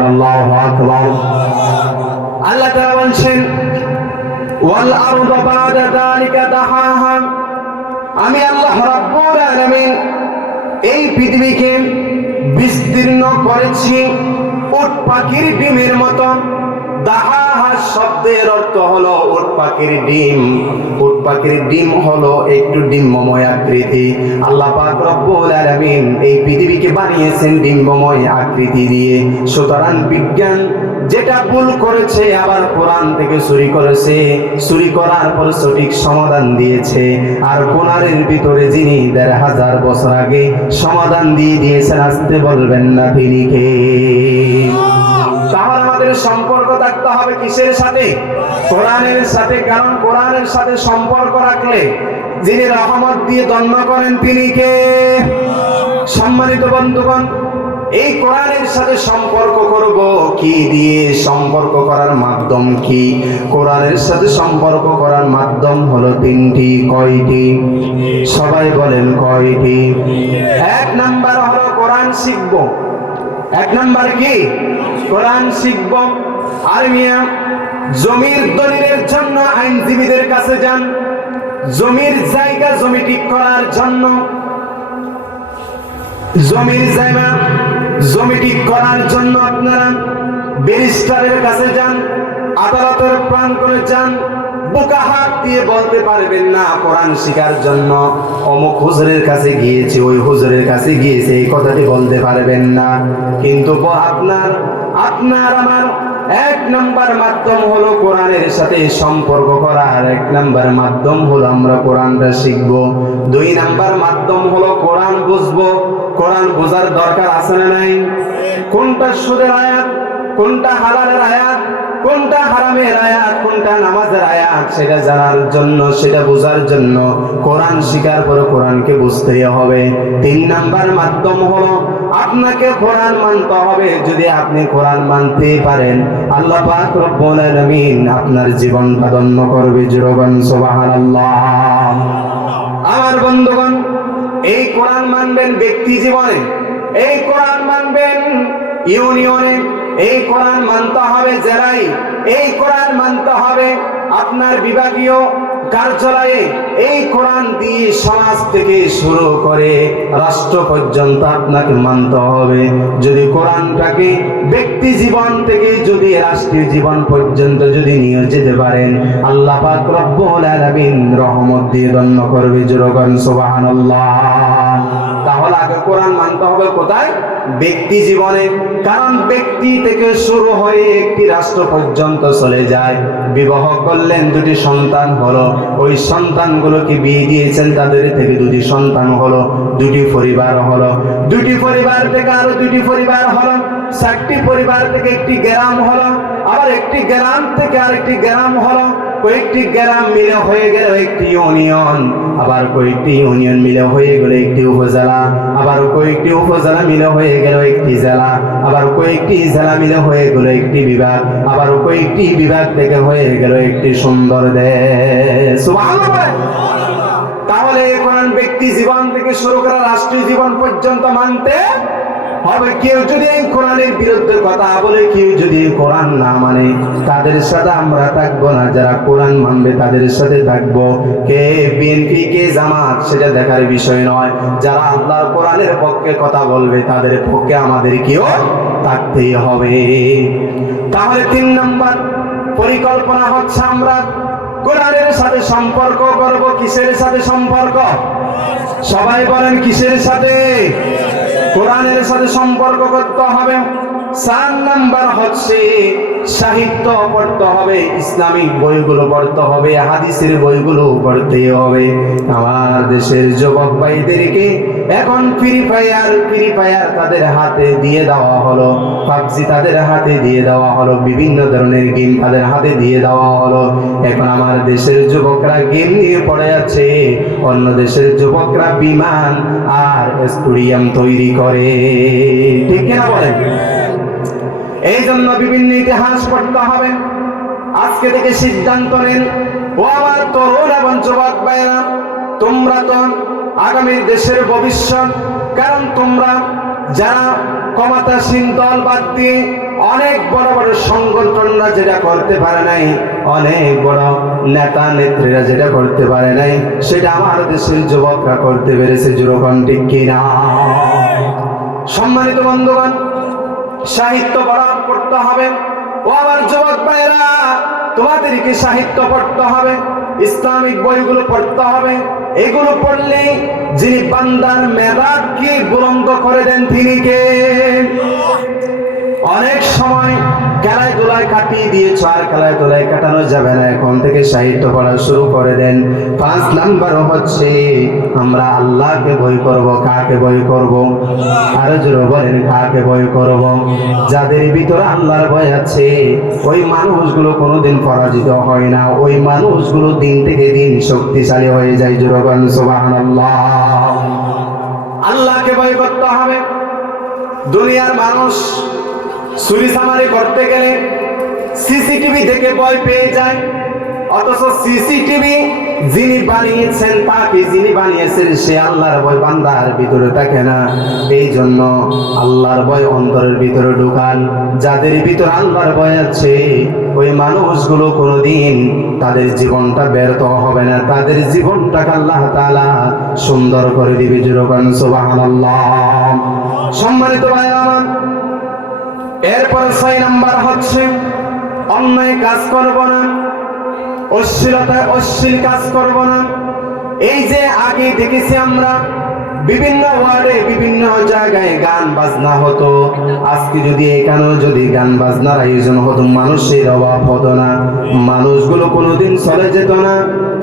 আল্লাহু আকবার। আল্লাহ তাআলা বলছেন ওয়াল আরদ বা'দা যালিকা দাহাহা, আমি আল্লাহ রাব্বুল আলামিন এই পৃথিবীকে বিস্তীর্ণ করেছি উট পাখির ডিমের মতো। দাহাহা শব্দের অর্থ হলো উট পাখির ডিম। উট পাখির ডিম হলো একটু ডিম্বময় আকৃতি। আল্লাহ পাক রব্বুল আলামিন এই পৃথিবীকে বানিয়েছেন ডিম্বময় আকৃতি দিয়ে। সুতরাং বিজ্ঞান যেটা ভুল করেছে আবার কোরআন থেকে চুরি করেছে, চুরি করার পর সঠিক সমাধান দিয়েছে। আর কোরআনের ভিতরে যিনি ১৫০০ বছর আগে সমাধান দিয়ে দিয়েছেন, আসতে বলবেন না তিনি কে? তাহলে আমাদের সম্পর্ক থাকতে হবে কিসের সাথে? কোরআনের সাথে। কারণ কোরআনের সাথে সম্পর্ক রাখলে যিনি রহমত দিয়ে ধন্য করেন তিনি কে? সম্মানিত বন্ধুগণ, এই কোরআনের সাথে সম্পর্ক করব কি দিয়ে? সম্পর্ক করার মাধ্যম কি? কোরআনের সাথে সম্পর্ক করার মাধ্যম হলো তিনটি। কয়টি? সবাই বলেন কয়টি? এক নাম্বার হলো কোরআন শিখব। এক নাম্বার কি? কোরআন শিখব। আর মিয়া জমির দলিলের জন্য আইনজীবীদের কাছে যান, জমির জায়গা জমি ঠিক করার জন্য, জমির জায়গা জমি ঠিক করার জন্য আপনারা ব্যারিস্টারের কাছে যান, আদালতের প্রাঙ্গণে যান। বুকা হাত দিয়ে বলতে পারবেন না কোরআন শিখার জন্য অমুক হুজুরের কাছে গিয়েছি, ওই হুজুরের কাছে গিয়েছি, এই কথাটি বলতে পারবেন না। কিন্তু আপনার আমার এক নাম্বার মাধ্যম হলো কোরআনের সাথে সম্পর্ক করার। এক নাম্বার মাধ্যম হলো আমরা কোরআনটা শিখব। দুই নাম্বার মাধ্যম হলো কোরআন বুঝবো। কোরআন বোঝার দরকার আছে না নাই? কোনটা সুদের আয়াত, কোনটা হালালের আয়াত, কোনটা হারামের আয়াত, কোনটা নামাজের আয়াত, সেটা জানার জন্য, সেটা বোঝার জন্য কোরআন শিখার পরে কোরআনকে বুঝতেই হবে। তিন নাম্বার মাধ্যম হলো আপনাকে কোরআন মানতে হবে। যদি আপনি কোরআন মানতে পারেন, আল্লাহ পাক রব্বুল আলামিন আপনার জীবনটা ধন্য করবে। জোরগান সুবহানাল্লাহ। আমার বন্ধুগণ, এই কোরআন মানবেন ব্যক্তি জীবনে, এই কোরআন মানবেন ইউনিয়নে, এই কোরআন মানতে হবে জেলায়, এই কোরআন মানতে হবে আপনার বিভাগীয় কার্যালয়ে। এই কোরআন দিয়ে সমাজ থেকে শুরু করে রাষ্ট্র পর্যন্ত আপনাকে মানতে হবে। যদি কোরআনটাকে ব্যক্তি জীবন থেকে যদি রাষ্ট্রীয় জীবন পর্যন্ত যদি নিয়ে যেতে পারেন, আল্লাহ পাক রব্বুল আলামিন রহমত দিয়ে ধন্য করবে। জোরগান সুবহানাল্লাহ। তাহলে আগে কোরআন মানতে হবে কোথায়? ব্যক্তি জীবনে। কারণ ব্যক্তি থেকে শুরু হয়ে একটি রাষ্ট্র পর্যন্ত চলে যায়। বিবাহ করলেন, দুটি সন্তান হলো, ওই সন্তানগুলোকে বিয়ে দিয়েছেন, তাদের থেকে দুটি সন্তান হলো, দুটি পরিবার হলো, দুটি পরিবার থেকে আরো দুটি পরিবার হলো, 4টি পরিবার থেকে একটি গ্রাম হলো, আবার একটি গ্রাম থেকে আরেকটি গ্রাম হলো, কয়েকটি গ্রাম মিলে হয়ে গেল একটি ইউনিয়ন, আবার কয়েকটি ইউনিয়ন মিলে হয়ে গেল একটি উপজেলা, আবার কয়েকটি উপজেলা মিলে হয়ে গেল একটি জেলা, আবার কয়েকটি জেলা মিলে হয়ে গেল একটি বিভাগ, আবার কয়েকটি বিভাগ থেকে হয়ে গেল একটি সুন্দর দেশ। সুবহানাল্লাহ। তাহলে কোরআন ব্যক্তি জীবন থেকে শুরু করে রাষ্ট্রীয় জীবন পর্যন্ত মানতে হবে। কেউ যদি এই কোরআনের বিরুদ্ধে কথা বলে, কেউ যদি কোরআন না মানে, তাদের সাথে আমরা থাকবো না। যারা কোরআন মানবে তাদের সাথে থাকবো। কে বিএনপি কে জামাত সেটা দেখার বিষয় নয়। যারা আল্লাহর কোরআনের পক্ষে কথা বলবে তাদের পক্ষে আমাদেরকেও থাকতেই হবে। তাহলে 3 নম্বর পরিকল্পনা হচ্ছে আমরা কোরআনের সাথে সম্পর্ক করব। কিসের সাথে সম্পর্ক? সবাই বলেন কিসের সাথে? কোরআনের সাথে সম্পর্ক করতে হবে। 4 নাম্বার হচ্ছে সাহিত্য পড়তে হবে, ইসলামিক বইগুলো পড়তে হবে, হাদিসের বইগুলো পড়তে হবে। আমার দেশের যুবক ভাইদেরকে এখন ফ্রি ফায়ার তাদের হাতে দিয়ে দেওয়া হলো, পাবজি তাদের হাতে দিয়ে দেওয়া হলো, বিভিন্ন ধরনের গেম তাদের হাতে দিয়ে দেওয়া হলো। এখন আমার দেশের যুবকরা গেম নিয়ে পড়ে আছে, অন্য দেশের যুবকরা বিমান আর স্টেডিয়াম তৈরি করে। ঠিক কিনা বলেন? এই জন্য বিভিন্ন ইতিহাস পড়তে হবে। আজকে থেকে সিদ্ধান্ত নিন, ও আমার তরুণ এবং যুবক ভাইরা, তোমরা তো আগামী দেশের ভবিষ্যৎ। কারণ তোমরা যারা ক্ষমতাসীন দল বাদ দিয়ে অনেক বড় বড় সংগঠনরা যেটা করতে পারে নাই, অনেক বড় নেতা নেত্রীরা যেটা করতে পারে নাই, সেটা আমার দেশের যুবকরা করতে পেরেছে। যুবকগণ ঠিক কিনা? সম্মানিত বন্ধুগণ, সাহিত্য পড়া পড়তে হবে। ও আমার যুবক ভাইরা, তোমাদেরকে সাহিত্য পড়তে হবে, ইসলামিক বইগুলো পড়তে হবে। এগুলো পড়লে যিনি বান্দার মেধাকে বুলন্দ করে দেন তিনি কে? অনেক সময় খেলায় ধুলায় কাটিয়ে দিয়েছ, আর খেলায় ধুলায় কাটানো যাবে না। এখন থেকে সাহিত্য পড়া শুরু করে দেন। 5 নাম্বার হচ্ছে আমরা আল্লাহকে ভয় করব। কাকে ভয় করব? আরো জোরে বলেন, কাকে ভয় করব? যাদের ভিতরে আল্লাহর ভয় আছে ওই মানুষগুলো কোনোদিন পরাজিত হয় না, ওই মানুষগুলো দিন থেকে দিন শক্তিশালী হয়ে যায়। জোরে বলেন সুবহানাল্লাহ। আল্লাহকে ভয় করতে হবে। দুনিয়ার মানুষ চুরি চামারি করতে গেলে সিসিটিভি দেখে ভয় পেয়ে যায়, অথচ সিসিটিভি যিনি বানিয়েছেন, তাকে যিনি বানিয়েছেন সে আল্লাহর ভয় বান্দার ভিতরে থাকে না। এই জন্য আল্লাহর ভয় অন্তরের ভিতরে ঢুকান। যাদের ভিতরে আল্লাহর ভয় আছে ওই মানুষগুলো কোনোদিন তাদের জীবনটা ব্যর্থ হবে না, তাদের জীবনটাকে আল্লাহ তাআলা সুন্দর করে দিবে। জোরে সুবহানাল্লাহ। সম্মানিত ভাই আমার, এরপর 6 নাম্বার হচ্ছে অন্যায় কাজ করব না, অশ্লীল কাজ করব না। এই যে আগে দেখেছি আমরা বিভিন্ন ওয়ার্ডে বিভিন্ন জায়গায় গান বাজনা হতো, আজকে যদি এখানেও যদি গান বাজনার আয়োজন হতো, মানুষের অভাব হতো না, মানুষগুলো কোনোদিন চলে যেত না।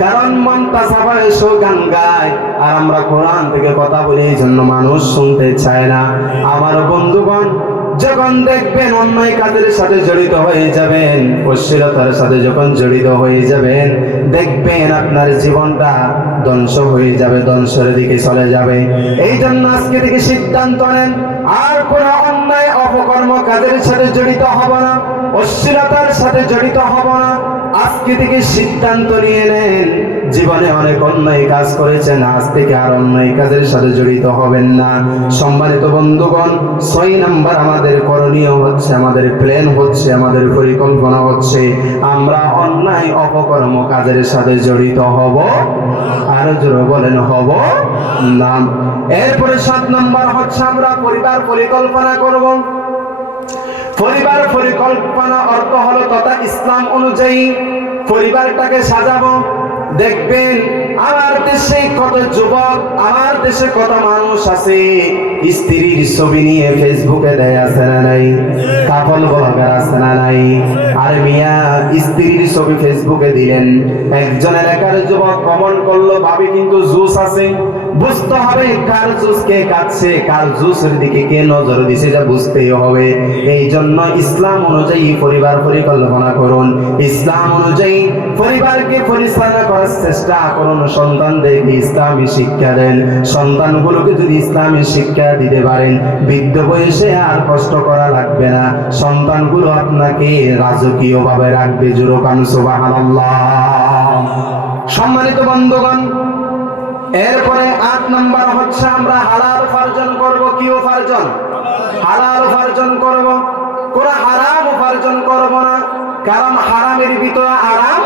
কারণ মনটা সাফা এসো গান গায়, আর আমরা কোরআন থেকে কথা বলি, এই জন্য মানুষ শুনতে চায় না। আমার বন্ধুগণ, যখন দেখবেন অন্যায় কাজের সাথে জড়িত হয়ে যাবেন, অশ্লীলতার সাথে যখন জড়িত হয়ে যাবেন, দেখবেন আপনার জীবনটা ধ্বংস হয়ে যাবে, ধ্বংসের দিকে চলে যাবে। এই জন্য আজকে থেকে সিদ্ধান্ত নেন, আর কোন অন্যায় অপকর্ম কাজের সাথে জড়িত হব না, অশ্লীলতার সাথে জড়িত হব না। আজকে থেকে সিদ্ধান্ত নিয়ে নেন, জীবনে অনেক অন্যায় কাজ করেছেন, আজ থেকে আর অন্যায় কাজের সাথে জড়িত হবেন না। সম্মানিত বন্ধুগণ, 6 নাম্বার আমাদের করণীয় হচ্ছে, আমাদের প্ল্যান হচ্ছে, আমাদের পরিকল্পনা হচ্ছে আমরা অন্যায় অপকর্ম কাজের সাথে জড়িত হব। আরো জোরে বলেন, হব না। এরপরে 7 নাম্বার হচ্ছে আমরা পরিবার পরিকল্পনা করব। পরিবার পরিকল্পনা অর্থ হলো তথা ইসলাম অনুযায়ী পরিবারটাকে সাজাবো। দেখবেন আমার দেশে কত যুবক, আমার দেশে কত মানুষ আছে স্ত্রীর ছবি নিয়ে ফেসবুকে দেয়, আছে না নাই? কাপল ব্লগার আছে না নাই? আর মিয়া স্ত্রীর ছবি ফেসবুকে দিলেন, একজন এলাকার যুবক কমেন্ট করলো, ভাবি কিন্তু জুস আছে। বুঝতে হবে কার জুস কে কাটছে, কার জুসের দিকে কে নজর দিছে, যা বুঝতেই হবে। এই জন্য ইসলাম অনুযায়ী পরিবার পরিকল্পনা করুন, ইসলাম অনুযায়ী পরিবারকে পরিচালনা করার চেষ্টা করুন। সন্তানদেরকে ইসলামী শিক্ষা দেন। সন্তানগুলোকে যদি ইসলামী শিক্ষা দিতে পারেন, বৃদ্ধ বয়সে আর কষ্ট করা লাগবে না, সন্তানগুলো আপনাকে রাজকীয় ভাবে রাখবে। জোরে বলেন সুবহানাল্লাহ। সম্মানিত বন্ধুগণ, এরপরে 8 নাম্বার হচ্ছে আমরা হালাল উপার্জন করব। কি উপার্জন? হালাল উপার্জন করব, কোন হারাম উপার্জন করব না। কারণ হারামের ভিতরে আরাম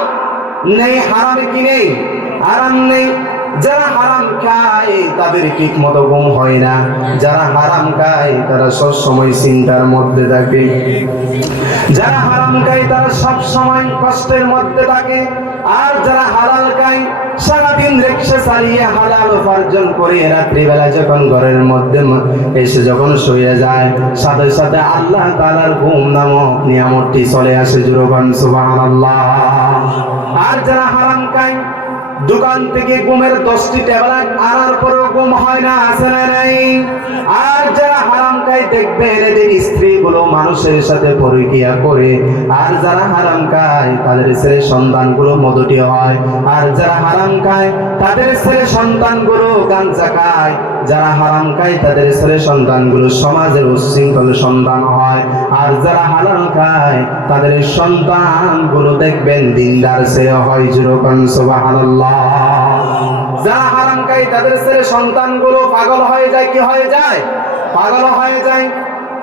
নেই, হারামে কি নেই? আরাম নেই। যারা হারাম খায় তাদের ঠিক মতো ঘুম হয় না, যারা হারাম খায় তারা সব সময় চিন্তার মধ্যে থাকে, যারা হারাম খায় তারা সব সময় কষ্টের মধ্যে থাকে। আর যারা হালাল খায় সারাদিন রিকশা চালিয়ে হালাল উপার্জন করে রাত্রিবেলা যখন ঘরের মধ্যে এসে যখন শুয়ে যায়, সাথে সাথে আল্লাহ তাআলার ঘুম নামক নিয়ামতটি চলে আসে। জোরে বলেন সুবহানাল্লাহ। আর যারা হারাম খায়, দোকান থেকে ঘুমের 10টি ট্যাবলেট আনার পরেও ঘুম হয় না, আছে না নাই? আর যারা হারাম খায় দেখবেন এদের স্ত্রীগুলো মানুষের সাথে পরকীয়া করে। আর যারা হারাম খায় তাদের ছেলে সন্তানগুলো মদটি হয়। আর যারা হারাম খায় তাদের ছেলে সন্তানগুলো গাঞ্জা খায়। যারা হারাম খায় তাদের ছেলে সন্তানগুলো সমাজের উচ্ছৃঙ্খল সন্তান হয়। আর যারা হালাল খায় তাদের সন্তানগুলো দেখবেন দিনদার ছেলে হয়। যেরকম সুবহানাল্লাহ। যারা হারাম খায় তাদের ছেলে সন্তানগুলো পাগল হয়ে যায়। কি হয়ে যায়? পাগল হয়ে যায়।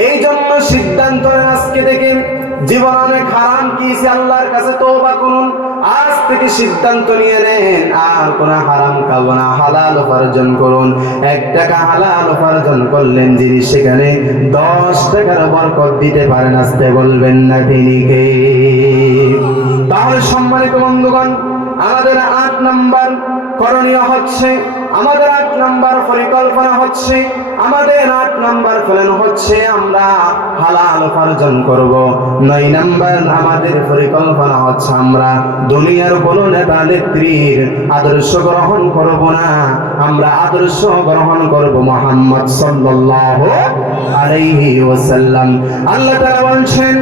এই জন্য সিদ্ধান্ত আজকে থেকে জীবন অনেক হারাম কিয়েছে, আল্লাহর কাছে তওবা করুন। আজ থেকে সিদ্ধান্ত নিয়ে নেন আর কোন হারাম খাবো না, হালাল উপার্জন করুন। 1 টাকা হালাল উপার্জন করলেন যিনি, সেখানে 10 টাকার বরকত দিতে পারেন। আজকে বলবেন না তিনি কে? তাহলে সম্মানিত বন্ধুগণ, আমাদের 8 নম্বর করণীয় হচ্ছে, আমাদের 8 নম্বর পরিকল্পনা হচ্ছে, আমাদের 8 নম্বর প্ল্যান হচ্ছে আমরা হালাল উপার্জন করব। 9 নম্বর আমাদের পরিকল্পনা হচ্ছে আমরা দুনিয়ার কোনো নেতা নেত্রীর আদর্শ গ্রহণ করব না, আমরা আদর্শ গ্রহণ করব মুহাম্মদ সাল্লাল্লাহু আলাইহি ওয়াসাল্লাম। আল্লাহ তাআলা বলেন,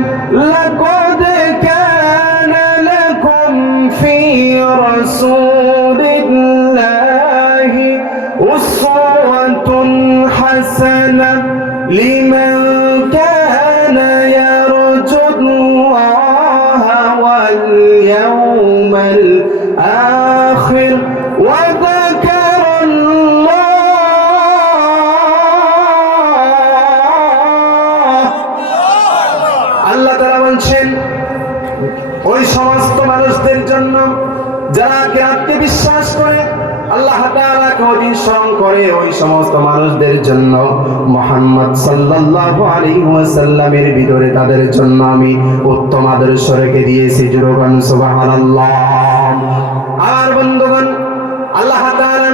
লাকাদ কানা লাকুম ফি রাসূলিল্লাহি উসওয়াতুন হাসানাহ লিমান কানা ইয়ারজুল্লাহা ওয়াল ইয়াওমাল আখির ওয়া যাকারাল্লাহ। আল্লাহ তাআলা বলেন ওই সমস্ত মানুষদের জন্য যারা কিয়ামতকে বিশ্বাস করে, আল্লাহ তাআলাকে অধিক স্মরণ করে, ওই সমস্ত মানুষদের জন্য মুহাম্মদ সাল্লাল্লাহু আলাইহি ওয়াসাল্লামের ভিতরে তাদের জন্য আমি উত্তম আদর্শ রেখে দিয়েছি। যেরকম সুবহানাল্লাহ। আর বন্ধুগণ, আল্লাহ তাআলা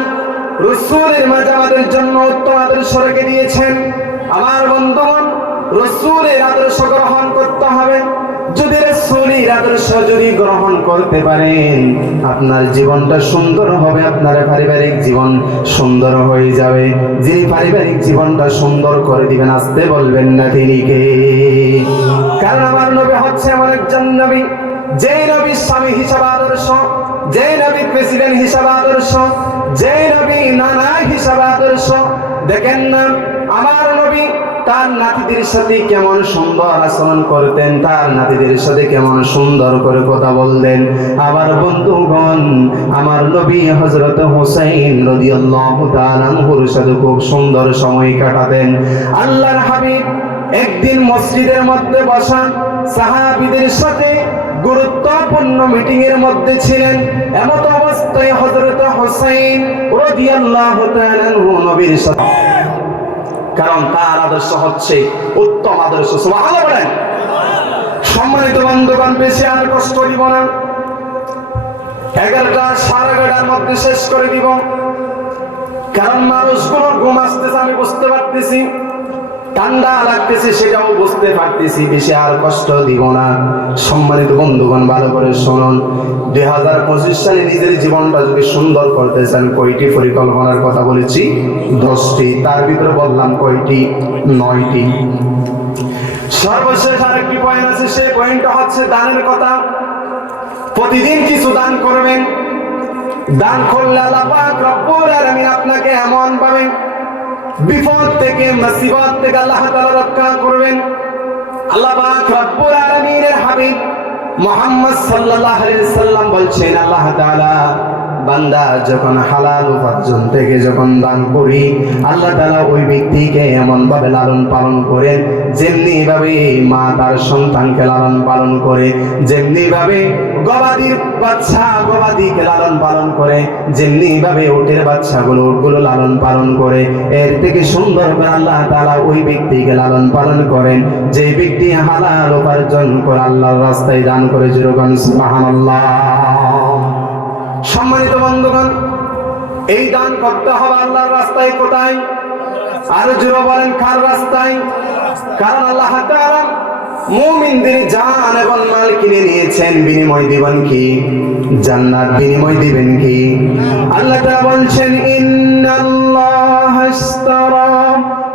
রাসূলের মাঝে আমাদের জন্য উত্তম আদর্শ রেখে দিয়েছেন। আমার বন্ধুগণ, রাসূলের আদর্শ গ্রহণ করতে হবে। যদি রাসূলের আদর্শ যদি গ্রহণ করতে পারেন, আপনার জীবনটা সুন্দর হবে, আপনার পারিবারিক জীবন সুন্দর হয়ে যাবে। যিনি পারিবারিক জীবনটা সুন্দর করে দিবেন, আসতে বলবেন না তিনি কে? কারণ আমার নবী হচ্ছে এমন একজন নবী, যে নবী স্বামী হিসাবে আদর্শ, যে নবী প্রেসিডেন্ট হিসাবে আদর্শ, যে নবী নানা হিসাবে আদর্শ। দেখেন না আমার নবী তার নাতিদের সাথে কেমন সুন্দর আচরণ করতেন, তার নাতিদের সাথে কেমন সুন্দর করে কথা বলতেন। আমার বন্ধুগণ, আমার নবী হযরত হুসাইন রাদিয়াল্লাহু তাআলা আনহুর সাথে খুব সুন্দর সময় কাটাতেন। আল্লাহর হাবিব একদিন মসজিদের মধ্যে বসা সাহাবীদের সাথে গুরুত্বপূর্ণ মিটিং এর মধ্যে ছিলেন। এমত অবস্থায় হযরত হুসাইন রাদিয়াল্লাহু তাআলা আনহু নবীর সাথে, কারণ তার আদর্শ হচ্ছে উত্তম আদর্শ। সুবহানাল্লাহ বলেন। সম্মানিত বন্ধুগণ, বেশি আর কষ্ট দিব না, 11টা 11:30 মধ্যে শেষ করে দিব। কারণ মানুষগুলোর ঘুম আসতেছে, আমি বুঝতে পারতেছি, ঠান্ডা লাগতেছে সেটাও বুঝতে পারতেছি, বেশি আর কষ্ট দিব না। সম্মানিত বন্ধুগণ, ভালো করে শুনুন। 2025 সালে নিজের জীবনটা যদি সুন্দর করতে চান, কয়টি পরিকল্পনার কথা বলেছি? 10টি। তার ভিতরে বললাম কয়টি? 9টি। সর্বশেষ আরেকটি পয়েন্ট আছে, সেই পয়েন্টটা হচ্ছে দানের কথা। প্রতিদিন কিছু দান করবেন। দান করলে আল্লাহ পাক রব্বুল আলামিন আপনাকে এমন ভাবে বিপদ থেকে, মুসিবত থেকে আল্লাহ তাআলা রক্ষা করবেন। আল্লাহ পাক রব্বুল আলামিনের হাবিব মুহাম্মদ সাল্লাল্লাহু আলাইহি ওয়াসাল্লাম বলছেন, আল্লাহ তাআলা বান্দা যখন হালাল উপার্জন থেকে যখন দান করি, আল্লাহ তাআলা ওই ব্যক্তিকে এমন ভাবে লালন পালন করে, যেমনি ভাবে মা তার সন্তানকে লালন পালন করে, যেমনি ভাবে গবাদির বাচ্চা গবাদিকে লালন পালন করে, যেমনি ভাবে উটের বাচ্চাগুলো উটগুলো লালন পালন করে, এর থেকে সুন্দর করে আল্লাহ তাআলা ওই ব্যক্তিকে লালন পালন করেন যে ব্যক্তি হালাল উপার্জন করে আল্লাহর রাস্তায় দান করে। যেরকম সুবহানাল্লাহ। সম্মানিত বন্ধুগণ, এই দান করতে হবে আল্লাহর রাস্তায়। কোথায়? আরো জোরে বলেন, কার রাস্তায়? কারণ আল্লাহ তাআলা মুমিনদের জান এবং মাল কিনে নিয়েছেন, বিনিময় দিবেন কি? জান্নাত। বিনিময় দিবেন কি? আল্লাহ তাআলা বলছেন, ইন্নাল্লাহা ইশতারা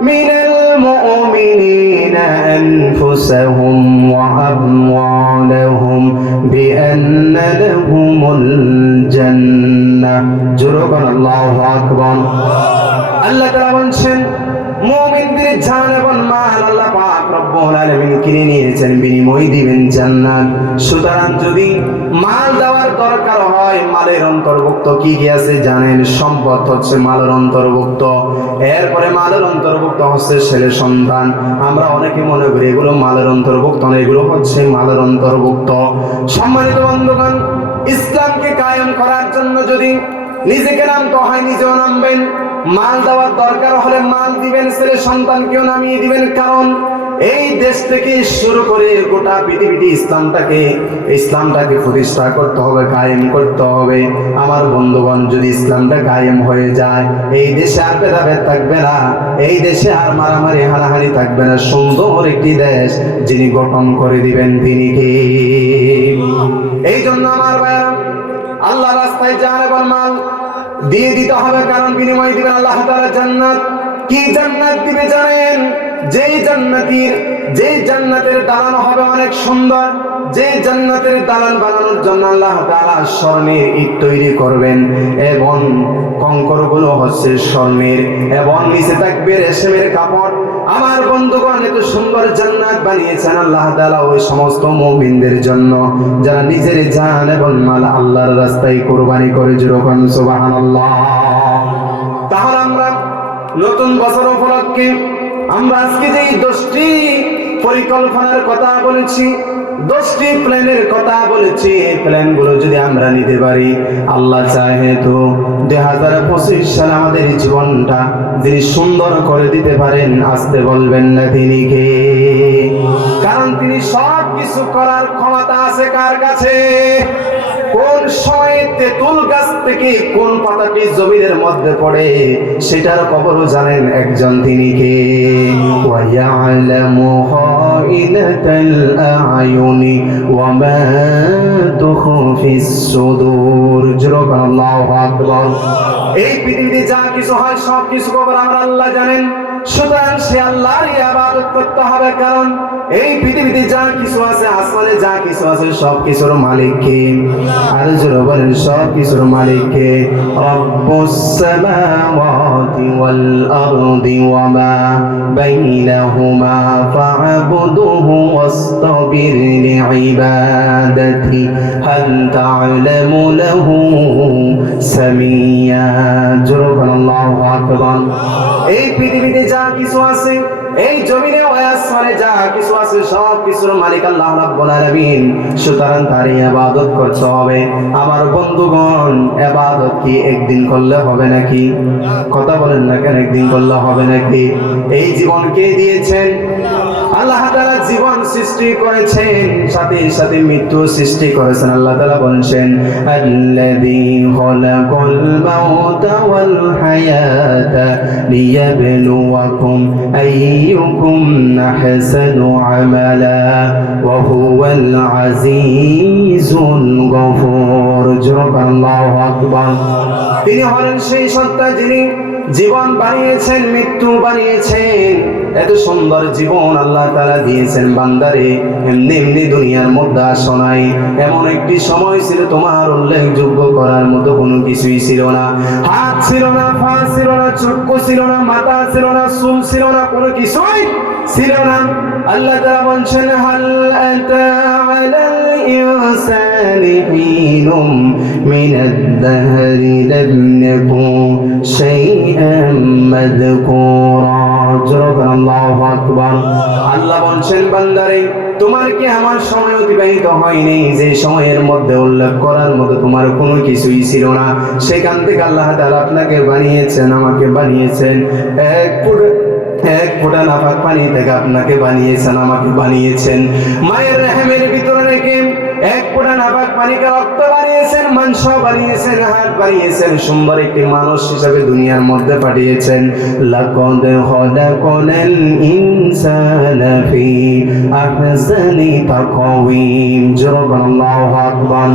মিনাল মুমিনিনা আনফুসাহুম ওয়া আমওয়ালাহুম বিআন্না লাহুমুল জান্নাহ। জোরে বলেন আল্লাহু আকবার। আল্লাহ তাআলা বলছেন মুমিনদের জান এবং মাল আল্লাহ পাক রব্বুল রাব্বুল আলামিন কিনে নিয়েছেন, বিনিময় দিবেন জান্নাত। সুতরাং যদি মাল দেওয়ার দরকার হয়, মালের অন্তর্ভুক্ত কি কি আছে জানেন? সম্পদ হচ্ছে মালের অন্তর্ভুক্ত, এরপরে মালের অন্তর্ভুক্ত হচ্ছে ছেলে সন্তান। আমরা অনেকে মনে করি এগুলো মালের অন্তর্ভুক্ত না, এগুলো হচ্ছে মালের অন্তর্ভুক্ত। সম্মানিত বন্ধুগণ, ইসলামকে কায়েম করার জন্য যদি নিজেকে নামতে হয় নিজেও নামবেন, মাল দেওয়ার দরকার হলে মাল দিবেন, ছেলে সন্তানকেও নামিয়ে দিবেন। কারণ এই দেশ থেকে শুরু করে গোটা পৃথিবীতে ইসলামটাকে প্রতিষ্ঠা করতে হবে, কায়েম করতে হবে। আমার বন্ধুগণ, যদি ইসলামটা কায়েম হয়ে যায়, এই দেশে আর ভেদাভেদ থাকবে না, এই দেশে আর মারামারি হানাহানি থাকবে না। সুন্দর একটি দেশ যিনি গঠন করে দিবেন তিনি কে? এই জন্য আমার ভাইরা, আল্লাহ রাস্তায় যান এবং মাল দিয়ে দিতে হবে, কারণ বিনিময় দিবেন আল্লাহ তাআলা জান্নাত। কি জান্নাত দিবে জানেন? যেই জান্নাতের দালান হবে অনেক সুন্দর, যে জান্নাতের দালান বানানোর জন্য আল্লাহ তাআলা স্বর্ণের ইট তৈরি করবেন এবং কঙ্করগুলো হচ্ছে স্বর্ণের, এবং নিচে থাকবে রেশমের কাপড়। আমার বন্ধুগণ, এত সুন্দর জান্নাত বানিয়েছেন আল্লাহ তাআলা ওই সমস্ত মুমিনদের জন্য যারা নিজের জান এবং মাল আল্লাহর রাস্তায় কুরবানি করে। যেরকম সুবহানাল্লাহ। তাহলে আমরা নতুন বছর উপলক্ষে আমরা আজকে যে 10টি পরিকল্পনার কথা বলেছি, 10টি প্ল্যানের কথা বলেছি, এই প্ল্যানগুলো যদি আমরা নিতে পারি, আল্লাহ চাহে তো 2025 সালে আমাদের জীবনটা যিনি সুন্দর করে দিতে পারেন, আসতে বলবেন না তিনি কে? কারণ তিনি সব কিছু করার ক্ষমতা আছে কার কাছে? কোন সময়ে তেঁতুল গাছ থেকে কোন পাতাটি জমিনের মধ্যে পড়ে সেটার খবরও জানেন একজন, তিনি কে? ওয়ায়ালামু খাইনাতাল আয়ুনি ওয়া মা তুখফিস সুদূর। আল্লাহু আকবার। এই পৃথিবীতে যা কিছু হয় সব কিছু খবর আমরা আল্লাহ জানেন। সুতরাং সে আল্লাহর ইবাদত করতে হবে, কারণ এই পৃথিবীতে যা কিছু আছে, আসমানে যা কিছু আছে, সব কিছুর মালিক কে? আর জোরে বলেন, সব কিছুর মালিক কে? রব্বুস সামাওয়াতি ওয়াল আরদি ওয়া মা বাইনাহুমা ফা'বুদহু ওয়াসতাবির লিইবাদাতি হাল তা'লামু লাহু সামিয়া। জোরে বলেন আল্লাহু আকবার। এই পৃথিবীতে যা কিছু আছে, এই জমিনে আসমানে যা কিছু আছে, সব কিছুর মালিক আল্লাহ রাব্বুল আলামিন। সুতরাং তার ইবাদত করতে হবে। আমার বন্ধুগণ, ইবাদত কি একদিন করলে হবে নাকি? কথা বলেন না কেন? একদিন করলে হবে নাকি? এই জীবন কে দিয়েছেন? আল্লাহ তাআলা জীবন সৃষ্টি করেছেন, সাথে সাথে মৃত্যু সৃষ্টি করেছেন। আল্লাহ তাআলা বলেন, আল্লাযী খালাকাল মাউতা ওয়াল হায়াতা লিয়াবলুয়াকুম আইয়ুকুম আহসানু আমালা ওয়া হুয়াল আজিজুল গফুর। আল্লাহু আকবার। তিনি হলেন সেই সত্তা যিনি জীবন বানিয়েছেন, মৃত্যু বানিয়েছেন। এত সুন্দর জীবন আল্লাহ তাআলা দিয়েছেন বান্দারে। এমনি এমনি দুনিয়ার মধ্যে আসো নাই। এমন একটি সময় ছিল তোমার উল্লেখযোগ্য করার মতো কোনো কিছুই ছিল না। হাত ছিল না, পা ছিল না, চক্ষু ছিল না, মাথা ছিল না, চুল ছিল না, কোনো কিছুই ছিল না। আল্লাহ তাআলা বলছেন, হাল আতা আলাল ইনসানি হিনুম মিনাদ দাহরি লাম ইয়াকুন শাইআন মাযকুরা। আল্লাহু আকবার। আল্লাহ বলছেন, বান্দারে তোমার কি আমার সময় অতিবাহিত হয়নি যে সময়ের মধ্যে উল্লেখ করার মতো তোমার কোনো কিছুই ছিল না? সেখান থেকে আল্লাহ তাআলা আপনাকে বানিয়েছেন, আমাকে বানিয়েছেন। এক ফোঁটা নাপাক পানি থেকে আপনাকে বানিয়েছেন, আমাকে বানিয়েছেন। মায়ের রহমের ভিতরে রেখে এক ফোঁটা নাপাক পানিকে রক্ত বানিয়েছেন, মাংস বানিয়েছেন, হাত বানিয়েছেন, সুন্দর একটি মানুষ হিসাবে দুনিয়ার মধ্যে পাঠিয়েছেন। লাকাদ খালাকাল ইনসানা ফি আহসানি তাকওয়িম। আল্লাহু আকবার।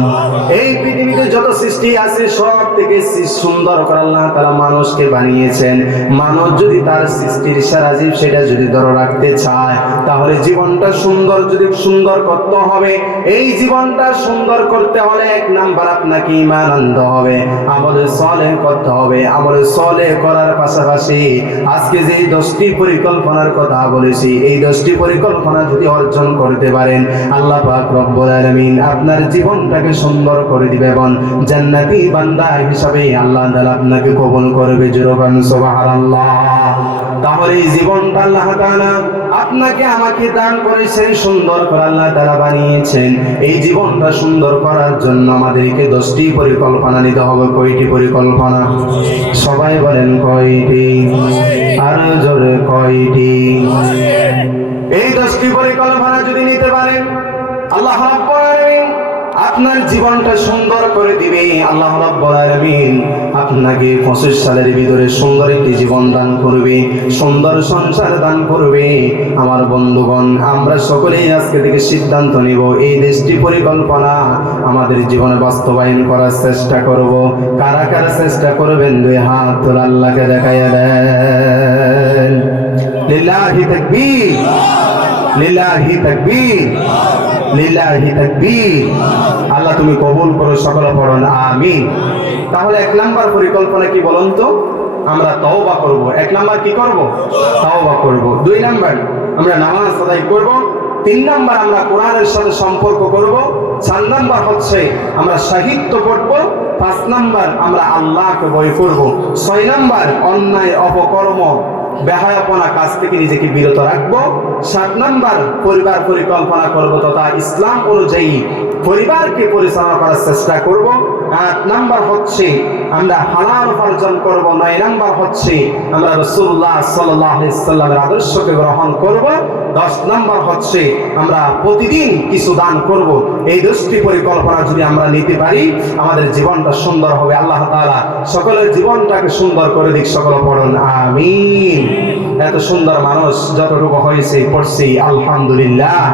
এই পৃথিবীতে যত সৃষ্টি আছে সব থেকে সুন্দর করে আল্লাহ তাআলা মানুষকে বানিয়েছেন। মানুষ যদি তার সৃষ্টির সারা জীব সেটা যদি ধরে রাখতে চায়, তাহলে জীবনটা সুন্দর করতে হবে। এই জীবনটা সুন্দর করতে হলে 1 নাম্বার আপনাকে ঈমান আনতে হবে, আমলে সালেহ করতে হবে। আমলে সালেহ করার পাশাপাশি আজকে যে 10টি পরিকল্পনার কথা বলেছি, এই 10টি পরিকল্পনা যদি অর্জন করতে পারেন, আল্লাহ পাক রব্বুল আলামিন আপনার জীবনটাকে সুন্দর করে দিবে এবং জান্নাতি বান্দা হিসাবে আল্লাহ তাআলা আপনাকে কবুল করবে। জোরে বলুন সুবহানাল্লাহ। তাহলে এই জীবনটা আল্লাহ তাআলা আপনাকে আমাকে দান করেছেন, সুন্দর করে আল্লাহ তাআলা বানিয়েছেন। এই জীবনটা সুন্দর করার জন্য আমাদেরকে 10টি পরিকল্পনা নিতে হবে। কয়টি পরিকল্পনা? সবাই বলেন কয়টি? আর জোরে কয়টি? এই 10টি পরিকল্পনা যদি নিতে পারেন, আল্লাহ রাব্বুল আলামিন আপনার জীবনটা সুন্দর করে দিবে। আল্লাহ রাব্বুল আলামিন আপনাকে 25 সালের ভিতরে সুন্দর একটি জীবন দান করবে, সুন্দর সংসার দান করবে। আমার বন্ধুগণ, আমরা সকলেই আজকে থেকে সিদ্ধান্ত নিব এই 10টি পরিকল্পনা আমাদের জীবনে বাস্তবায়ন করার চেষ্টা করব। কারা কারা চেষ্টা করবেন? 2 হাত তুলে আল্লাহকে দেখাইয়া দেন। লিল্লাহি তাকবীর, লিল্লাহি তাকবীর, লিল্লাহি তাকবীর। আল্লাহ তুমি কবুল করো, সকলে পড়ুন আমিন। তাহলে 1 নাম্বার পরিকল্পনা কি বলুন তো? আমরা তওবা করব। 1 নাম্বার কি করব? তওবা করব। 2 নাম্বার আমরা নামাজ আদায় করব। 3 নাম্বার আমরা কোরআনের সাথে সম্পর্ক করব। 4 নাম্বার হচ্ছে আমরা সাহিত্য পড়ব। 5 নাম্বার আমরা আল্লাহকে ভয় করব। 6 নাম্বার অন্যায় অপকর্ম বেহায়াপনা কাজ থেকে নিজেকে বিরত রাখবো। 7 নাম্বার পরিবার পরিকল্পনা করব তথা ইসলাম অনুযায়ী পরিবারকে পরিচালনা করার চেষ্টা করব। 8 নাম্বার হচ্ছে আমরা হালাল উপার্জন করব। 9 নাম্বার হচ্ছে আমরা রাসূলুল্লাহ সাল্লাল্লাহু আলাইহি ওয়াসাল্লামের আদর্শকে গ্রহণ করব। 10 নাম্বার হচ্ছে আমরা প্রতিদিন কিছু দান করব। এই 10টি পরিকল্পনা যদি আমরা নিতে পারি, আমাদের জীবনটা সুন্দর হবে। আল্লাহ তাআলা সকলের জীবনটাকে সুন্দর করে দিক। সকলে পড়ুন আমিন। এত সুন্দর মানুষ যতটুকু হয়েছে পড়ছি আলহামদুলিল্লাহ।